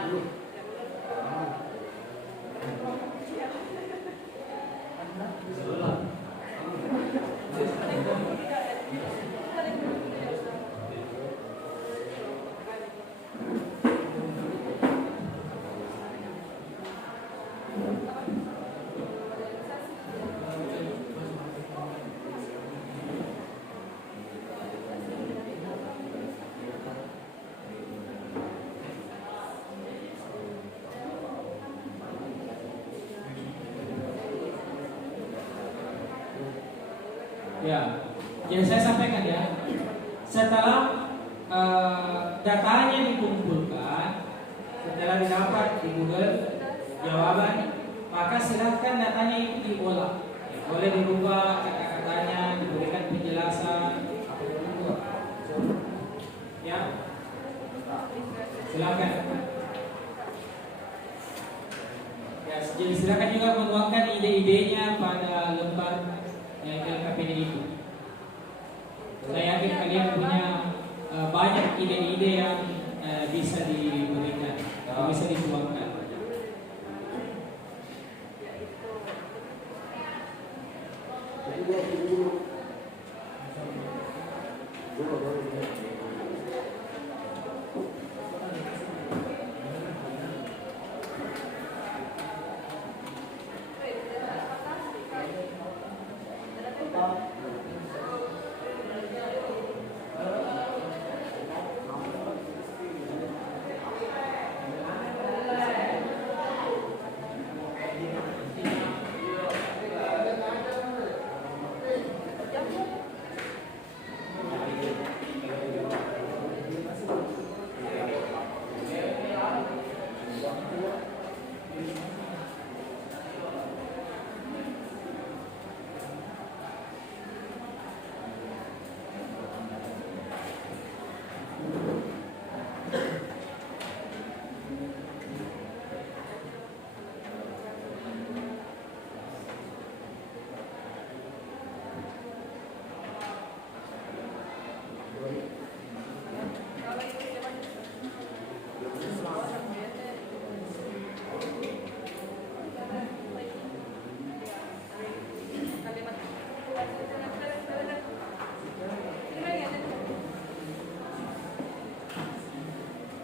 Ya, jadi saya sampaikan ya. Setelah datanya dikumpulkan, setelah didapat di Google jawaban, maka silahkan datanya itu diolah. Ya, boleh dirubah kata-katanya, diberikan penjelasan, apapun itu. Ya, silakan. Ya, jadi silakan juga menuangkan ide-idenya pada lembar yang LKPD itu. Saya yakin kalian punya banyak ide-ide yang bisa diberikan, bisa dituangkan.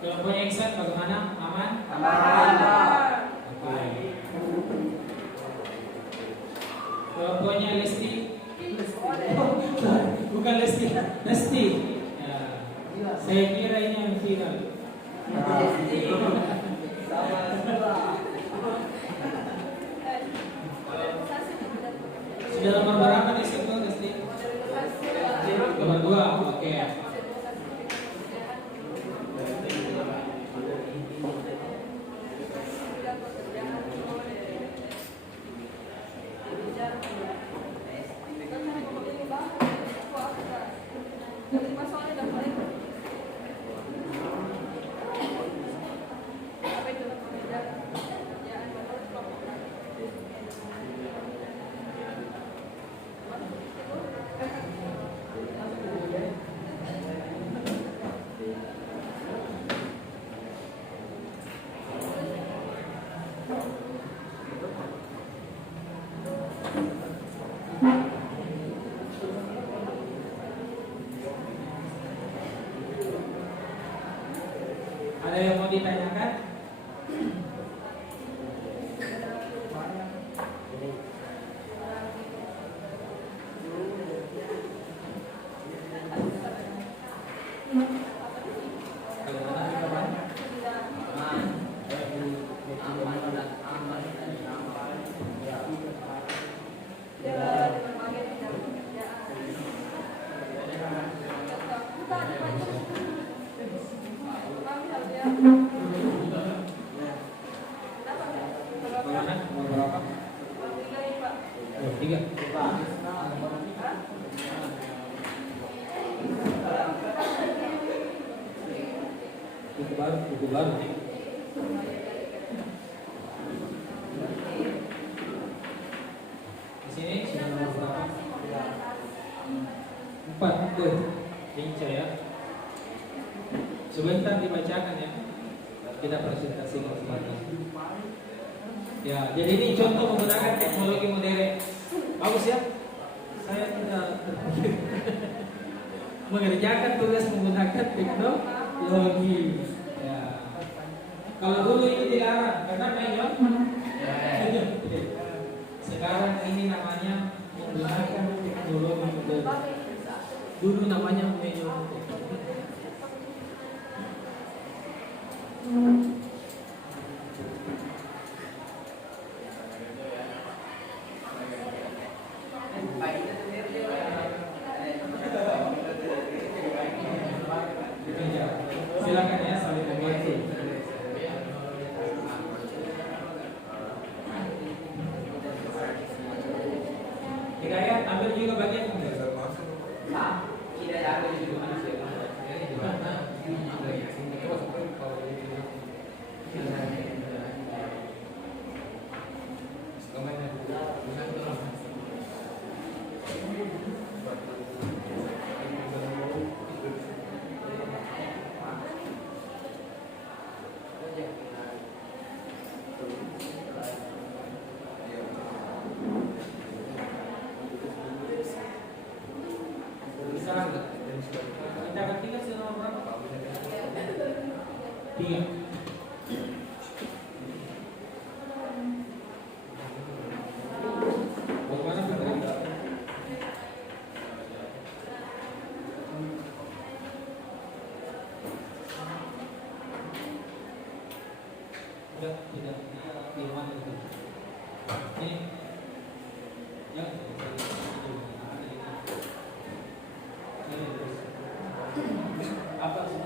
Kelompoknya Iksan bagaimana? Aman? Oke. Kelompoknya Lesti? Bukan Lesti, Lesti. Ya. Saya kira ini yang viral. Sudah nomor berapa di situ Lesti? Nomor 2. Oke. Ada yang mau ditanyakan? Buku baru. Di sini sudah nomor berapa? 4. Lincah ya. Sebentar dibacakan ya. Kita presentasikan sebentar. Ya, jadi ini contoh menggunakan teknologi modern. Bagus ya? Saya tidak mengerjakan tugas menggunakan teknologi. Ya. Kalau dulu ini dilarang, karena memang sekarang ini namanya menggunakan teknologi modern. Dulu namanya memang silakan ya, saling membantu. Hidayat, ambil juga bagian Tidak ada juga manusia. Bisa nggak? Kita akan tinggal selama berapa? 3. Bagaimana Fitri? Tidak. Di mana itu? Ini. Ya. Apa sih?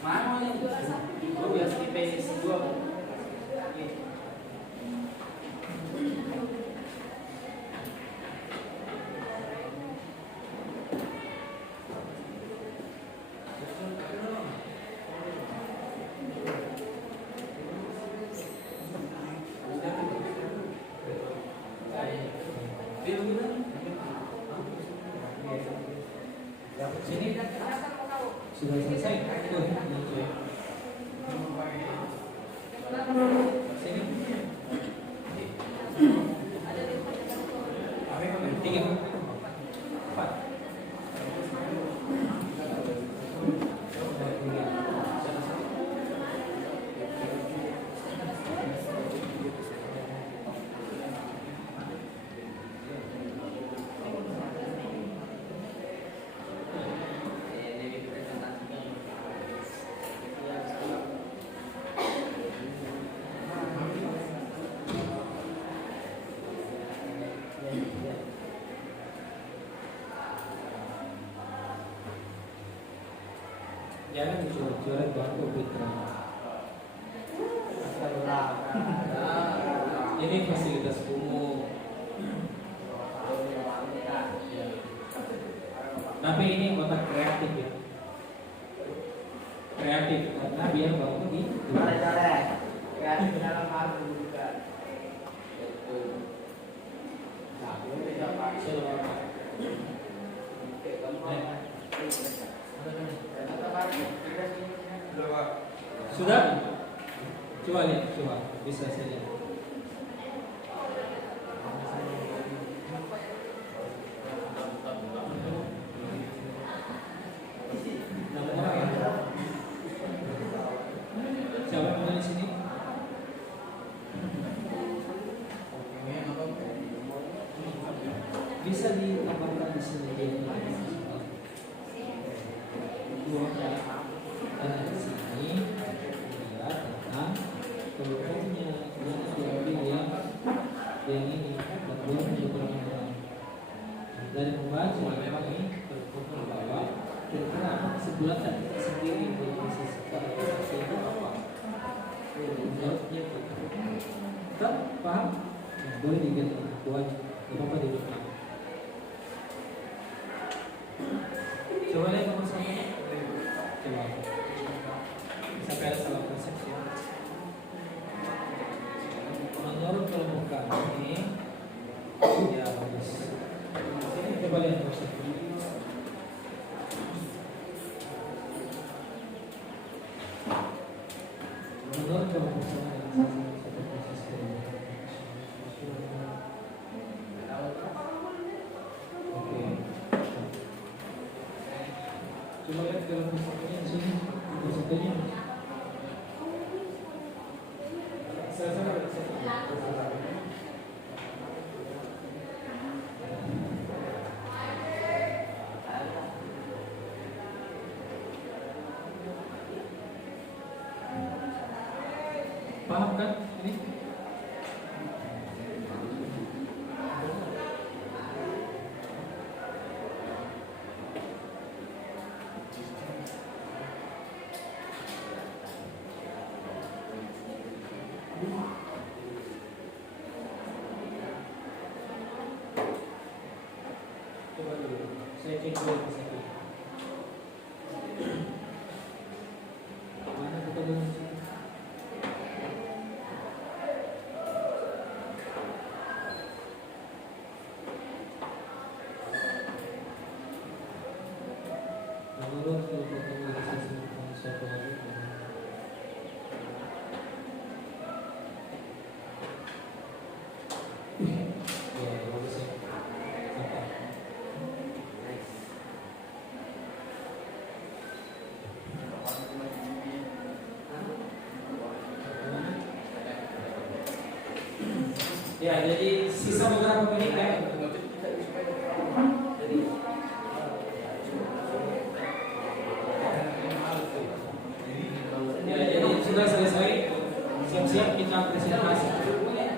Mana nih? Gue biasa di PSI 2. Sini sudah selesai. Sini. 3, 4. Jangan coret-coret waktu Fitra. Ini fasilitas umum. Tapi ini kotak kreatif ya. Kreatif karena biar waktu di. Kreatif dalam hal juga. Sudah? Coba lihat, coba bisa saja. Nama orang ya? Siapa yang ada di sini? Bisa ditambahkan di sini. dari membaca memang ini berkumpul bahwa kira-kira sebulan dan kita sendiri berproses itu apa? Menurutnya kan paham? Nah, boleh diganti buat apa di depan. Coba lihat nomor satu. Coba. Sampai ada salah persepsi. Menurut kelompok kami, ya bagus. Ini coba lihat nomor satu. Menurut kelompok kami, satu proses Oke. Coba lihat kelompok satunya di sini. Nomor satunya. Paham kan ini? Coba dulu, saya cek dulu di sini. Mana kita dulu di sini? Menurut kelompok organisasi manusia pengaruh. Ya, bagus ya. Apa? Ya, jadi sisa beberapa menit ya. Ya, jadi sudah selesai. Siap-siap kita presentasi. Ya.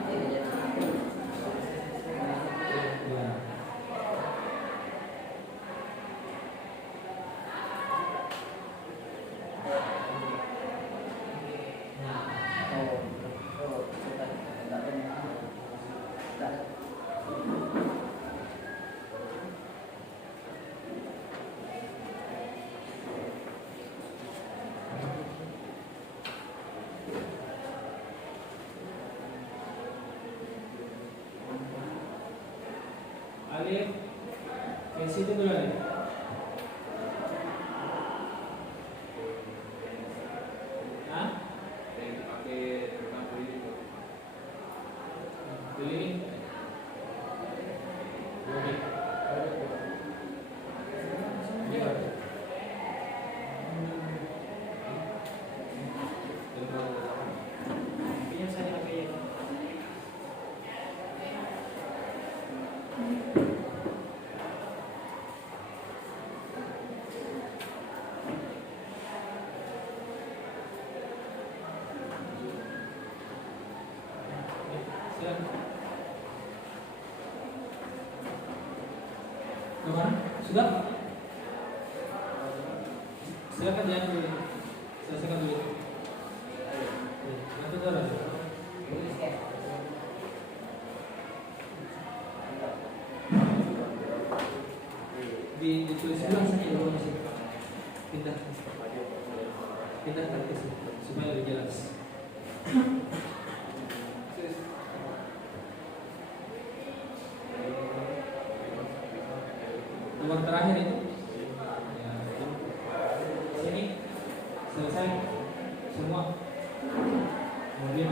Alif, ke situ dulu Alif. Hah? Yang dipakai tentang itu. Keliling. Boleh. Iya. Punya saya pakai ini. Silakan. Kemana? Sudah? Silakan jangan dulu. Selesaikan dulu. Nanti jalan. Ditulis ulang saja dulu sih. Pindah ke sini supaya lebih jelas. Nomor terakhir itu. Ya, sini selesai semua. Kemudian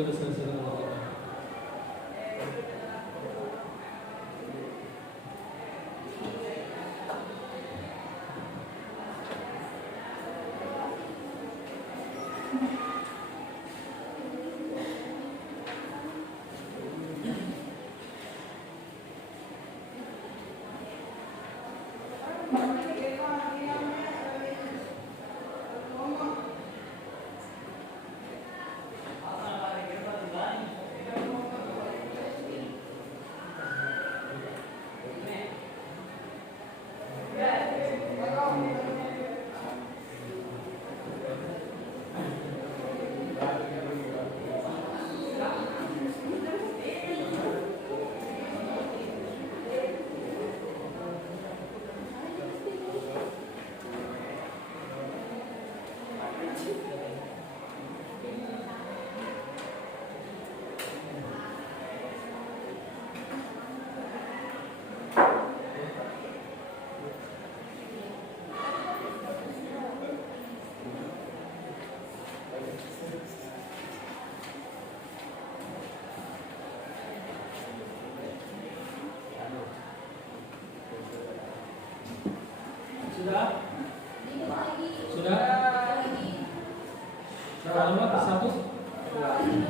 sudah selesai dengan kita. Sudah? Dikit lagi. Sudah? Lagi. Berapa lama tersatu? Lagi.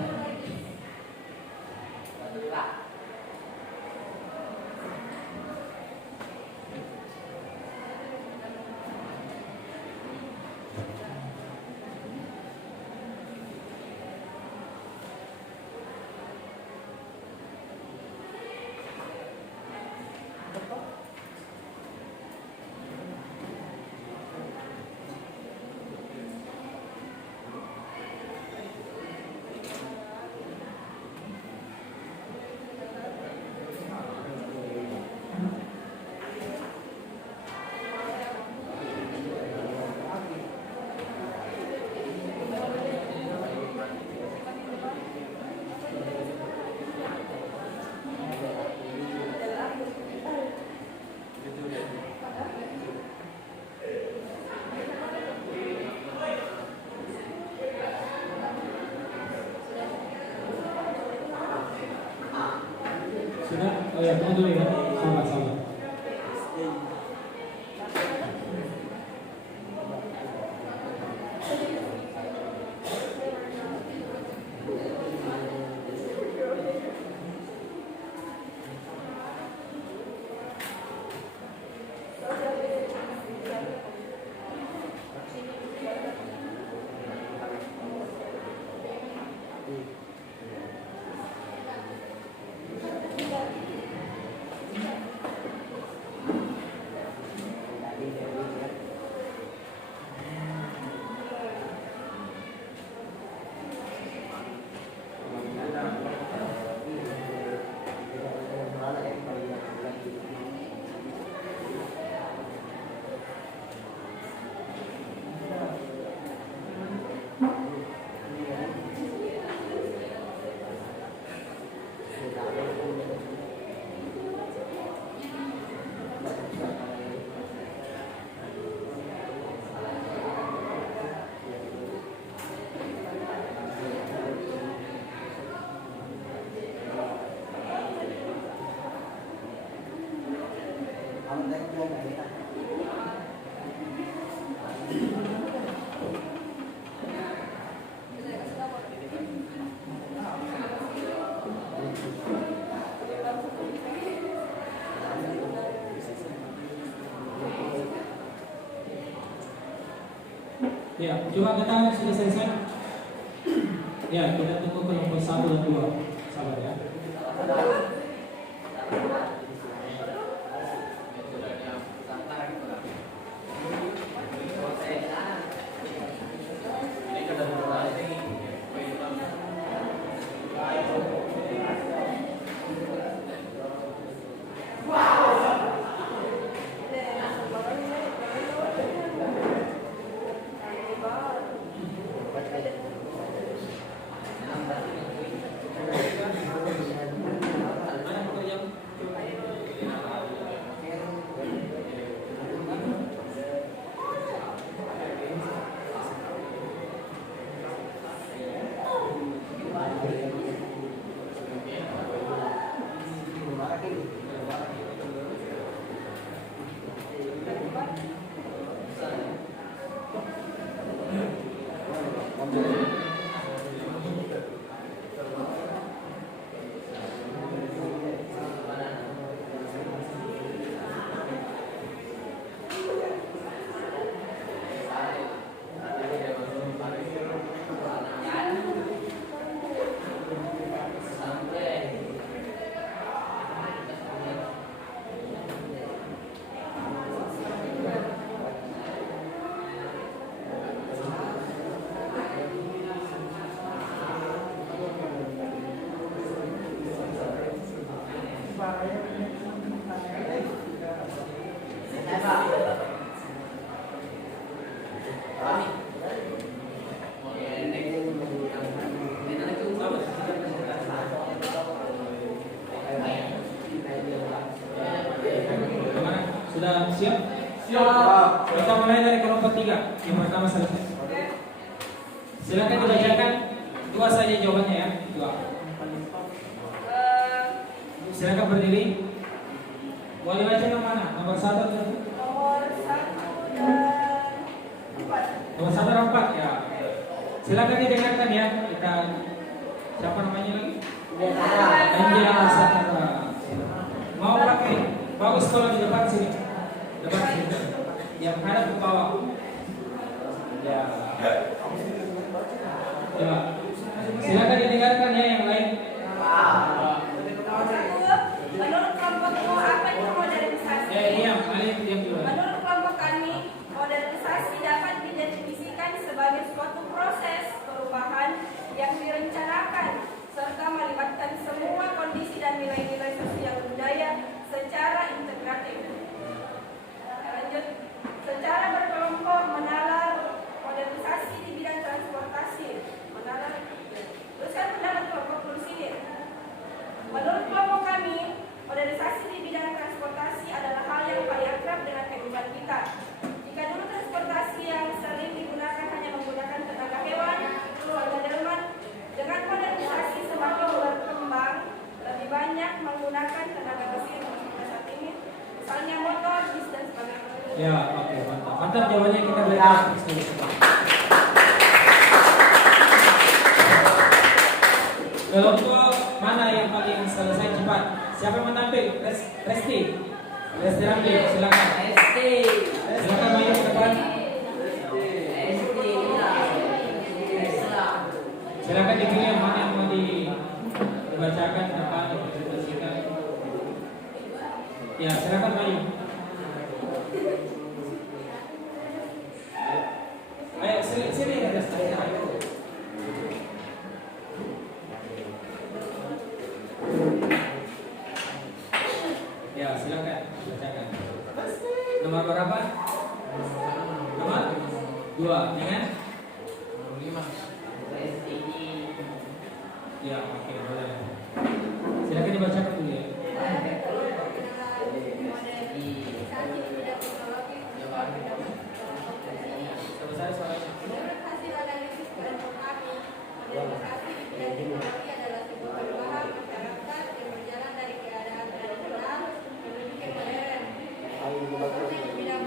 Sudah? Oh ya, tunggu dulu ya. Sabar, sabar. Ya, coba kita sudah selesai. Ya, kita tunggu kelompok 1 dan 2. Sabar ya. Gimana? Sudah siap? Kita mulai dari kelompok 3. Yang pertama selesai. Silakan dibacakan 2 saja jawabannya ya. 2. Silakan berdiri. Mau dibaca yang mana? Nomor 1 atau 2? Nomor 1 dan 4. Nomor 1 dan 4 ya. Silakan didengarkan ya. Kita siapa namanya lagi? Angela Satara. Mau pakai bagus kalau di depan sini. Depan sini. Yang hadap ke bawah. Ya. Coba. Silakan didengarkan ya yang lain. Menurut kelompokmu apa itu modernisasi? Diam, kalian diam dulu. Menurut kelompok kami, modernisasi dapat didefinisikan sebagai suatu proses perubahan yang direncanakan serta melibatkan semua kondisi dan nilai-nilai sosial budaya secara integratif. Lanjut, secara berkelompok menalar modernisasi di bidang transportasi. Teruskan pendapat kelompok Lusidir. Menurut kelompok kami, modernisasi di bidang transportasi adalah hal yang paling akrab dengan kehidupan kita. Jika dulu transportasi yang sering digunakan hanya menggunakan tenaga hewan, keluarga delman, dengan modernisasi semakin berkembang, lebih banyak menggunakan tenaga mesin seperti saat ini, misalnya motor, bis dan sebagainya. Ya, oke, mantap. Mantap jawabannya kita belajar. Kelompok mana yang paling selesai cepat? Siapa yang mau tampil? Resti. Resti Ramli, silakan. Silakan maju ke depan. Silakan dipilih yang mana yang mau dibacakan depan dipresentasikan. Ya, silakan maju. Ayo sini ada saya. Ya, silakan bacakan. Nomor berapa? Nomor 2, dengan? Nomor 5. Ya, oke, boleh. Silakan dibacakan dulu ya. Selesai soalnya. Menurut hasil analisis kelompok kami, modernisasi di bidang teknologi adalah sebuah perubahan masyarakat yang berjalan dari keadaan tradisional menuju ke modern. Contohnya di bidang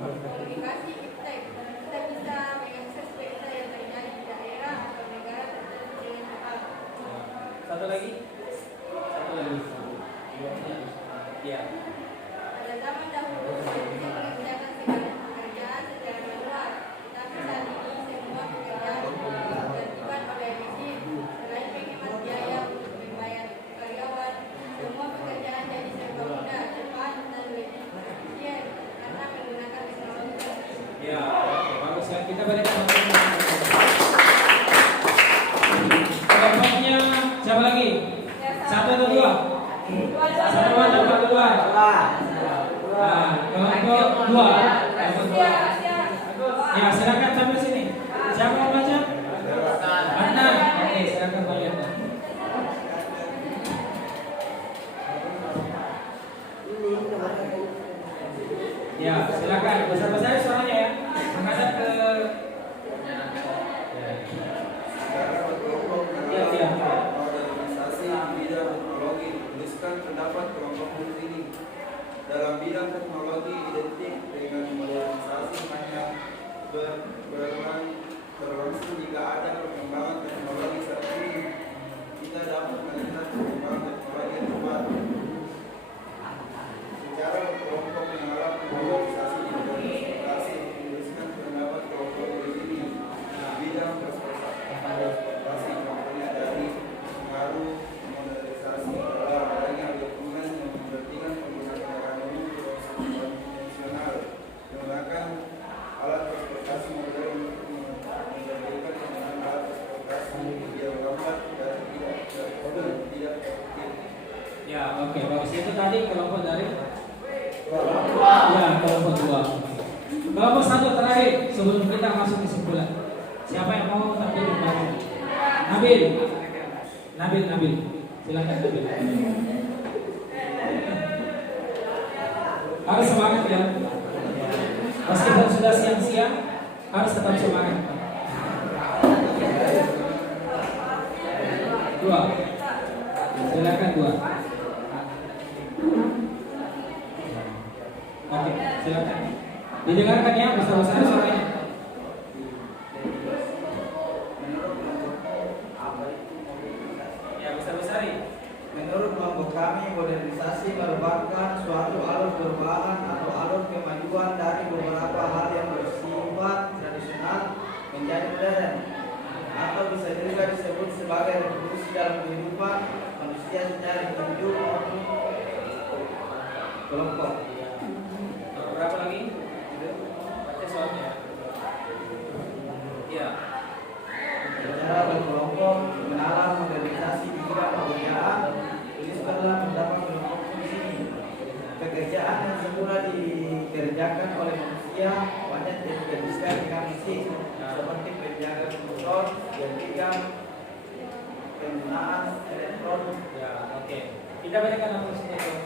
komunikasi iptek, kita bisa mengakses berita yang terjadi di daerah atau negara tertentu dengan cepat. Satu lagi. Ya. Pada zaman dahulu, manusia mengerjakan segala pekerjaan secara manual, tetapi saat ini semua pekerjaan digantikan oleh mesin. Selain menghemat biaya untuk membayar karyawan, semua pekerjaan jadi serba mudah, cepat, dan lebih efisien karena menggunakan teknologi. Ya, bagus ya. Kita balik ke kelompoknya siapa lagi? 1 atau 2? 1 atau 2? Nah, kelompok 2. Ya, silakan sampai sini. Siapa mau baca? Anda. Oke, silakan baca. Ya, silakan. Besar-besar suaranya ya. Menghadap ke Secara berkelompok menalar modernisasi di bidang teknologi. Tuliskan pendapat kelompok ini. Dalam bidang teknologi identik dengan Ya, oke, bagus. Itu tadi kelompok dari Dua. ya, kelompok 2. Kelompok 1 terakhir sebelum kita masuk kesimpulan. Siapa yang mau tampil membantu? Nabil. Nabil. Silakan Nabil. Harus semangat ya. Meskipun sudah siang-siang, harus tetap semangat. 2. Silakan 2. Oke, silakan. Didengarkan ya, besar-besar suaranya. Ya, besar-besar ya. Menurut kelompok kami, modernisasi merupakan suatu alur perubahan atau alur kemajuan dari beberapa hal yang bersifat tradisional menjadi modern, atau bisa juga disebut sebagai revolusi dalam kehidupan manusia secara individu maupun kelompok. Berapa lagi? Baca soalnya. Ya. Secara berkelompok, mengenal modernisasi di bidang pekerjaan, tuliskanlah beberapa kelompok fungsi. Pekerjaan yang semula dikerjakan oleh manusia banyak digantikan dengan mesin, seperti penjaga motor, yang tiga penggunaan elektronik. Ya, oke. Kita berikan apresiasi.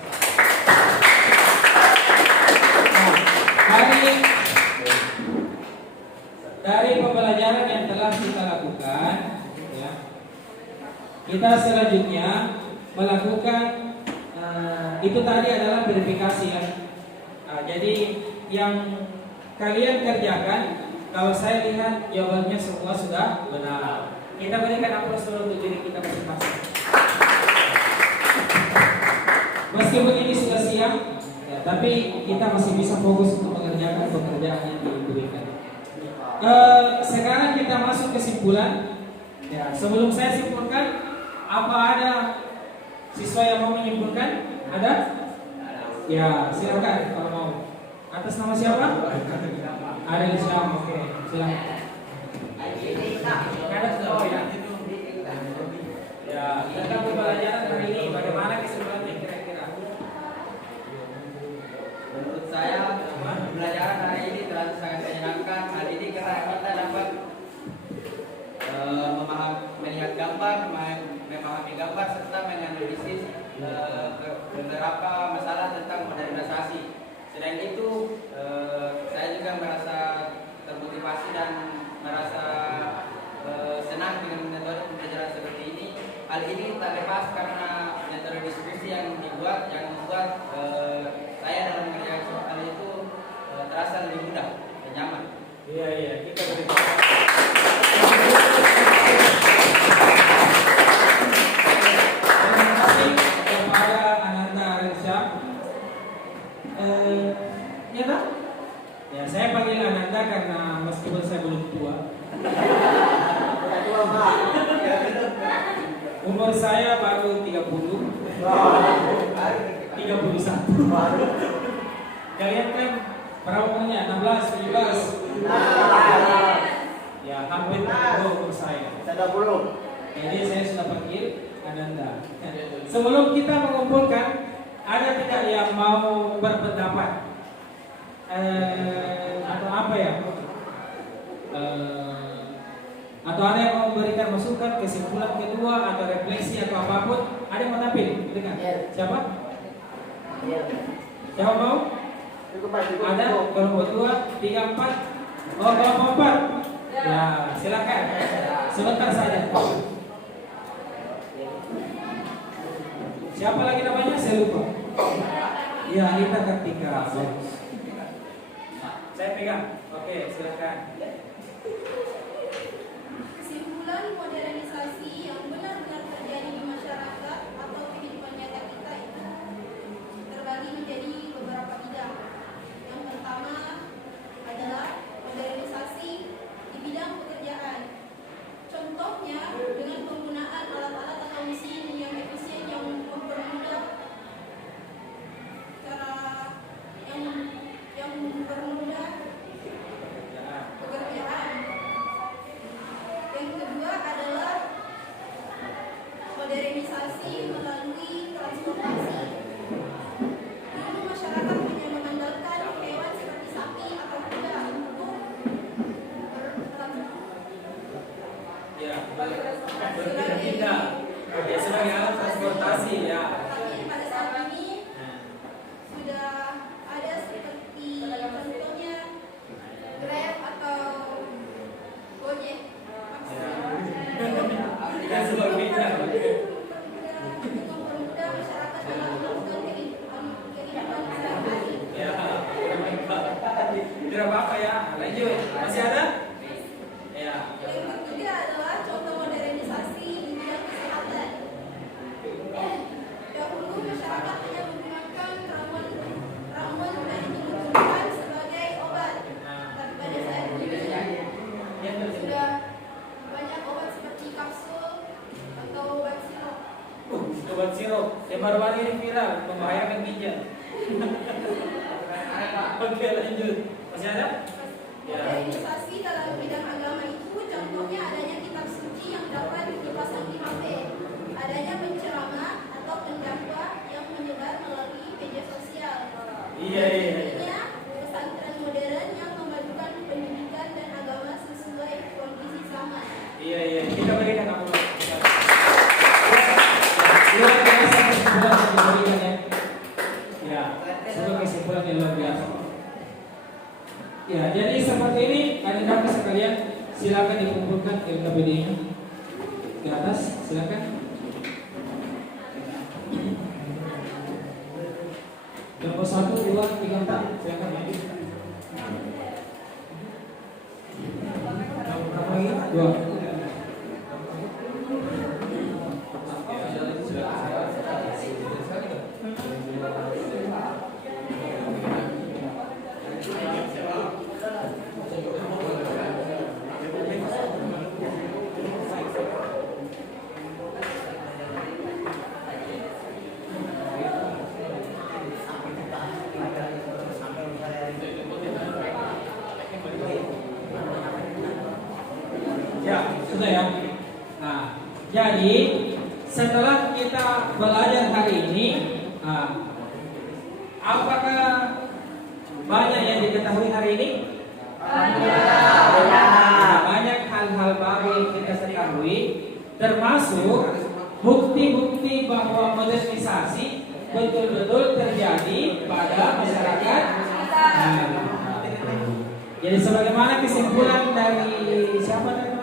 Dari pembelajaran yang telah kita lakukan, ya, kita selanjutnya melakukan itu tadi adalah verifikasi ya. Jadi yang kalian kerjakan, kalau saya lihat jawabannya semua sudah benar. Kita berikan aplaus dulu untuk diri kita masing-masing. Meskipun ini sudah siang, ya, tapi kita masih bisa fokus untuk mengerjakan pekerjaan yang diberikan. Sekarang kita masuk kesimpulan. Ya, sebelum saya simpulkan, apa ada siswa yang mau menyimpulkan? Ada? Ya, silakan kalau mau. Atas nama siapa? Ada Islam. Oke, silakan. Ada oh ya. Ya, tentang pembelajaran hari ini, bagaimana kesimpulannya kira-kira? Menurut saya pembelajaran hari ini telah sangat menyenangkan. Hari ini kita dapat melihat gambar, memahami gambar serta menganalisis beberapa masalah tentang modernisasi. Selain itu, saya juga merasa termotivasi dan merasa senang dengan metode pembelajaran seperti ini. Hal ini tak lepas karena metode diskusi yang membuat saya dalam mengerjakan soal itu terasa lebih mudah dan nyaman. Iya, kita berikan. Terima kasih kepada Ananda Arisha. Ya tak? Ya, saya panggil Ananda karena meskipun saya belum tua. Umur saya baru 30. 31. Kalian kan berapa umurnya? 16, 17. Ya, hampir umur saya. Jadi saya sudah panggil Ananda. Sebelum kita mengumpulkan, ada tidak yang mau berpendapat? Atau apa ya? Atau ada yang mau memberikan masukan, kesimpulan kedua atau refleksi atau apapun? Ada yang mau tampil? Dengar. Siapa? Siapa mau? Ada kelompok 2, 3, 4. Oh, kelompok 4. Ya, silakan. Sebentar saja. Siapa lagi namanya? Saya lupa. Ya, Anita Kartika. Saya pegang. Oke, silakan. Kesimpulan modernisasi yang benar-benar terjadi di masyarakat atau kehidupan nyata kita itu terbagi menjadi beberapa bidang. Yang pertama adalah modernisasi di bidang pekerjaan. Contohnya dengan penggunaan alat-alat atau mesin yang efisien yang mempermudah cara yang mempermudah pekerjaan. Yang kedua adalah modernisasi melalui transformasi buat sirup. Yang baru-baru ini viral, membahayakan ginjal. Oke, lanjut. Masih ada? Ya. Modernisasi dalam bidang agama itu contohnya adanya kitab suci yang dapat dipasang di HP, adanya penceramah atau pendakwa yang menyebar melalui media sosial. Iya. Selanjutnya, pesantren modern yang memadukan pendidikan dan agama sesuai kondisi zaman. Iya. Kita berikan aplaus. Luar biasa kesimpulan yang diberikan ya. Ya, sebuah kesimpulan yang luar biasa. Ya, jadi seperti ini kandidat sekalian, silakan dikumpulkan LKPD-nya ke atas, silakan. Nomor 1, 2, 3, 4, silakan maju. Nomor berapa lagi? 2. Ya, sudah ya. Nah, jadi setelah kita belajar hari ini, apakah banyak yang diketahui hari ini? Banyak hal-hal baru yang kita ketahui, termasuk bukti-bukti bahwa modernisasi betul-betul terjadi pada masyarakat. Jadi sebagaimana kesimpulan dari siapa namanya?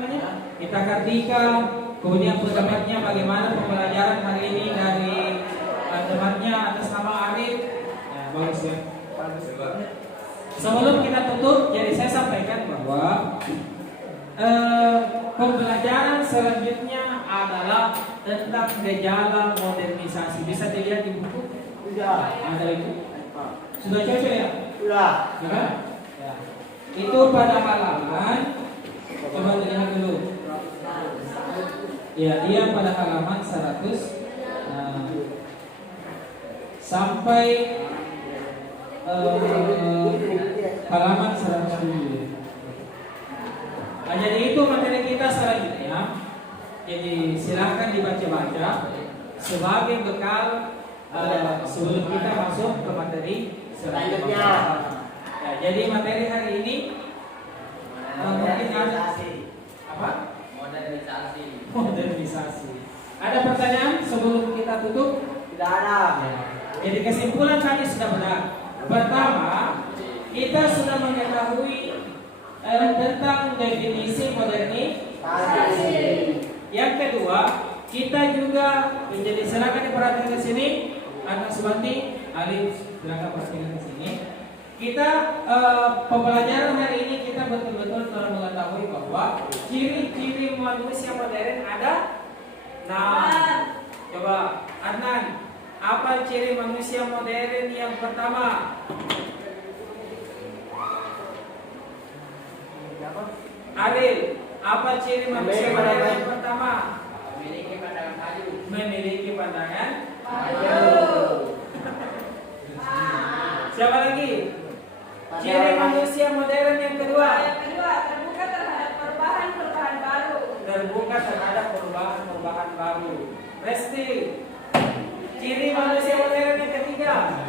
Kita Kartika, kemudian pendapatnya bagaimana pembelajaran hari ini dari temannya atas nama Arif. Nah, bagus ya. Sebelum kita tutup, jadi saya sampaikan bahwa pembelajaran selanjutnya adalah tentang gejala modernisasi. Bisa dilihat di buku? Sudah. Ada itu? Sudah cocok ya? Sudah. Ya? Ya. Itu pada halaman, coba dilihat dulu. Ya, dia pada halaman 100 sampai halaman 107. Nah, jadi itu materi kita selanjutnya. Jadi silahkan dibaca-baca sebagai bekal sebelum kita masuk ke materi selanjutnya. Ya, jadi materi hari ini mungkin ada apa? Modernisasi. Ada pertanyaan sebelum kita tutup? Tidak ada. Ya. Jadi kesimpulan tadi sudah benar. Pertama, kita sudah mengetahui tentang definisi modernisasi. Yang kedua, kita juga menjadi silakan diperhatikan ke sini. Anak Subanti, Alif, silakan perhatikan ke sini. Kita pembelajaran hari ini kita betul-betul telah mengetahui bahwa ciri-ciri manusia modern ada. Nah, coba Adnan, apa ciri manusia modern yang pertama? Adil, apa ciri manusia modern yang pertama? Memiliki pandangan maju. Memiliki pandangan maju. Siapa lagi? Ciri manusia modern yang kedua. Yang kedua, terbuka terhadap perubahan baru. Terbuka terhadap perubahan baru. Resti, ciri manusia modern yang ketiga.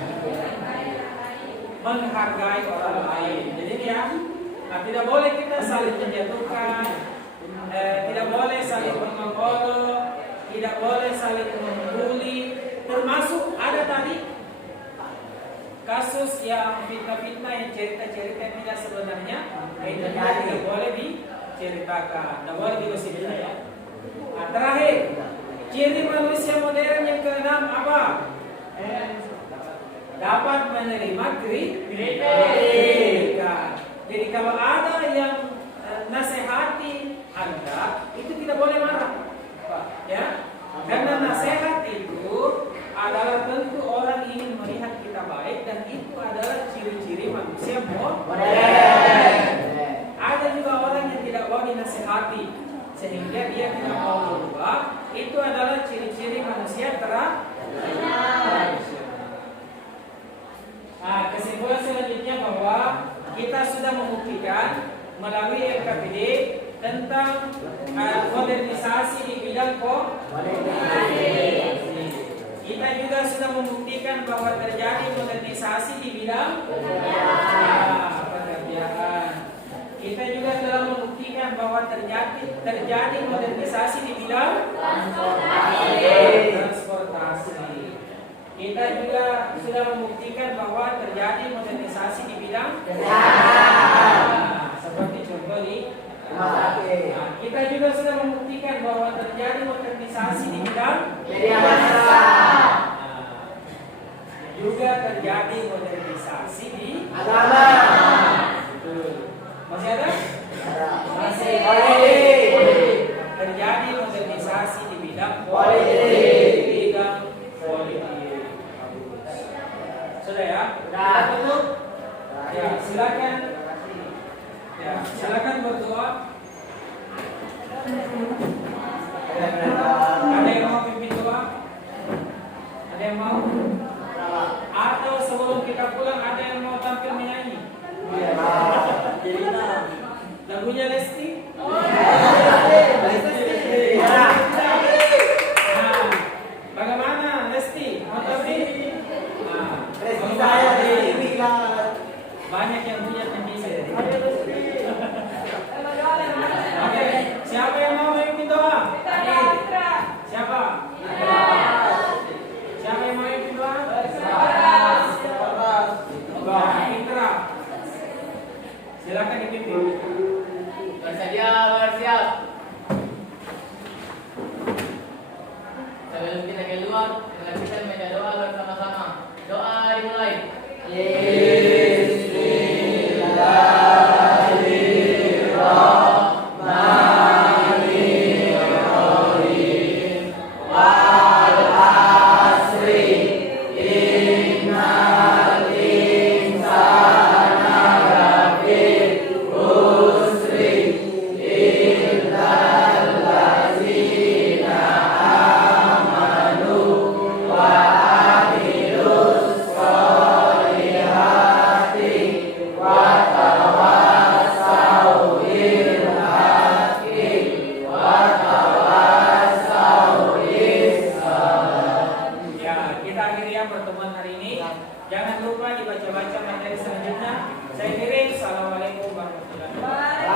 Menghargai orang lain. Jadi ya, nah, tidak boleh kita saling menjatuhkan, tidak boleh saling mengolok, tidak boleh saling membuli. Termasuk ada tadi kasus yang fitnah-fitnah yang cerita-cerita yang tidak sebenarnya, itu tidak boleh diceritakan, tidak boleh digosipkan ya. Nah, terakhir, ciri manusia modern yang keenam apa? Dapat menerima kritikan. Jadi kalau ada yang nasihati Anda, itu tidak boleh marah, ya. Karena nasihat itu adalah tentu orang ingin melihat kita baik, dan itu adalah ciri-ciri manusia modern. Ada juga orang yang tidak mau dinasihati. sehingga dia tidak mau berubah, itu adalah ciri-ciri manusia tradisional. Nah, kesimpulan selanjutnya bahwa kita sudah membuktikan melalui LKPD tentang modernisasi di bidang komunikasi. Kita juga sudah membuktikan bahwa terjadi modernisasi di bidang pekerjaan. Kita juga telah membuktikan bahwa terjadi modernisasi di bidang transportasi. Kita juga sudah membuktikan bahwa terjadi modernisasi di bidang seperti contoh di kita juga sudah membuktikan bahwa terjadi modernisasi di bidang juga terjadi modernisasi di agama. Masih ada? Masih. Terjadi modernisasi di bidang Politik. Sudah ya? Sudah. Kita tutup? Ya, silakan. Ya, silakan berdoa. Ada yang mau pimpin doa? Ada yang mau? Atau sebelum kita pulang ada yang mau tampil menyanyi? Lagunya Lesti? Nah, bagaimana Lesti? Mau tampil? Banyak yang punya tendensi. Oke, siapa yang mau memimpin doa? Siapa? Siapa yang mau memimpin doa? Fitra. Silakan dipimpin. Bersedia, bersiap. Sebelum kita keluar, dengan kita membaca doa bersama-sama. Doa dimulai. Ya, kita akhiri ya pertemuan hari ini. Jangan lupa dibaca-baca materi selanjutnya. Saya kirim. Assalamualaikum warahmatullahi wabarakatuh.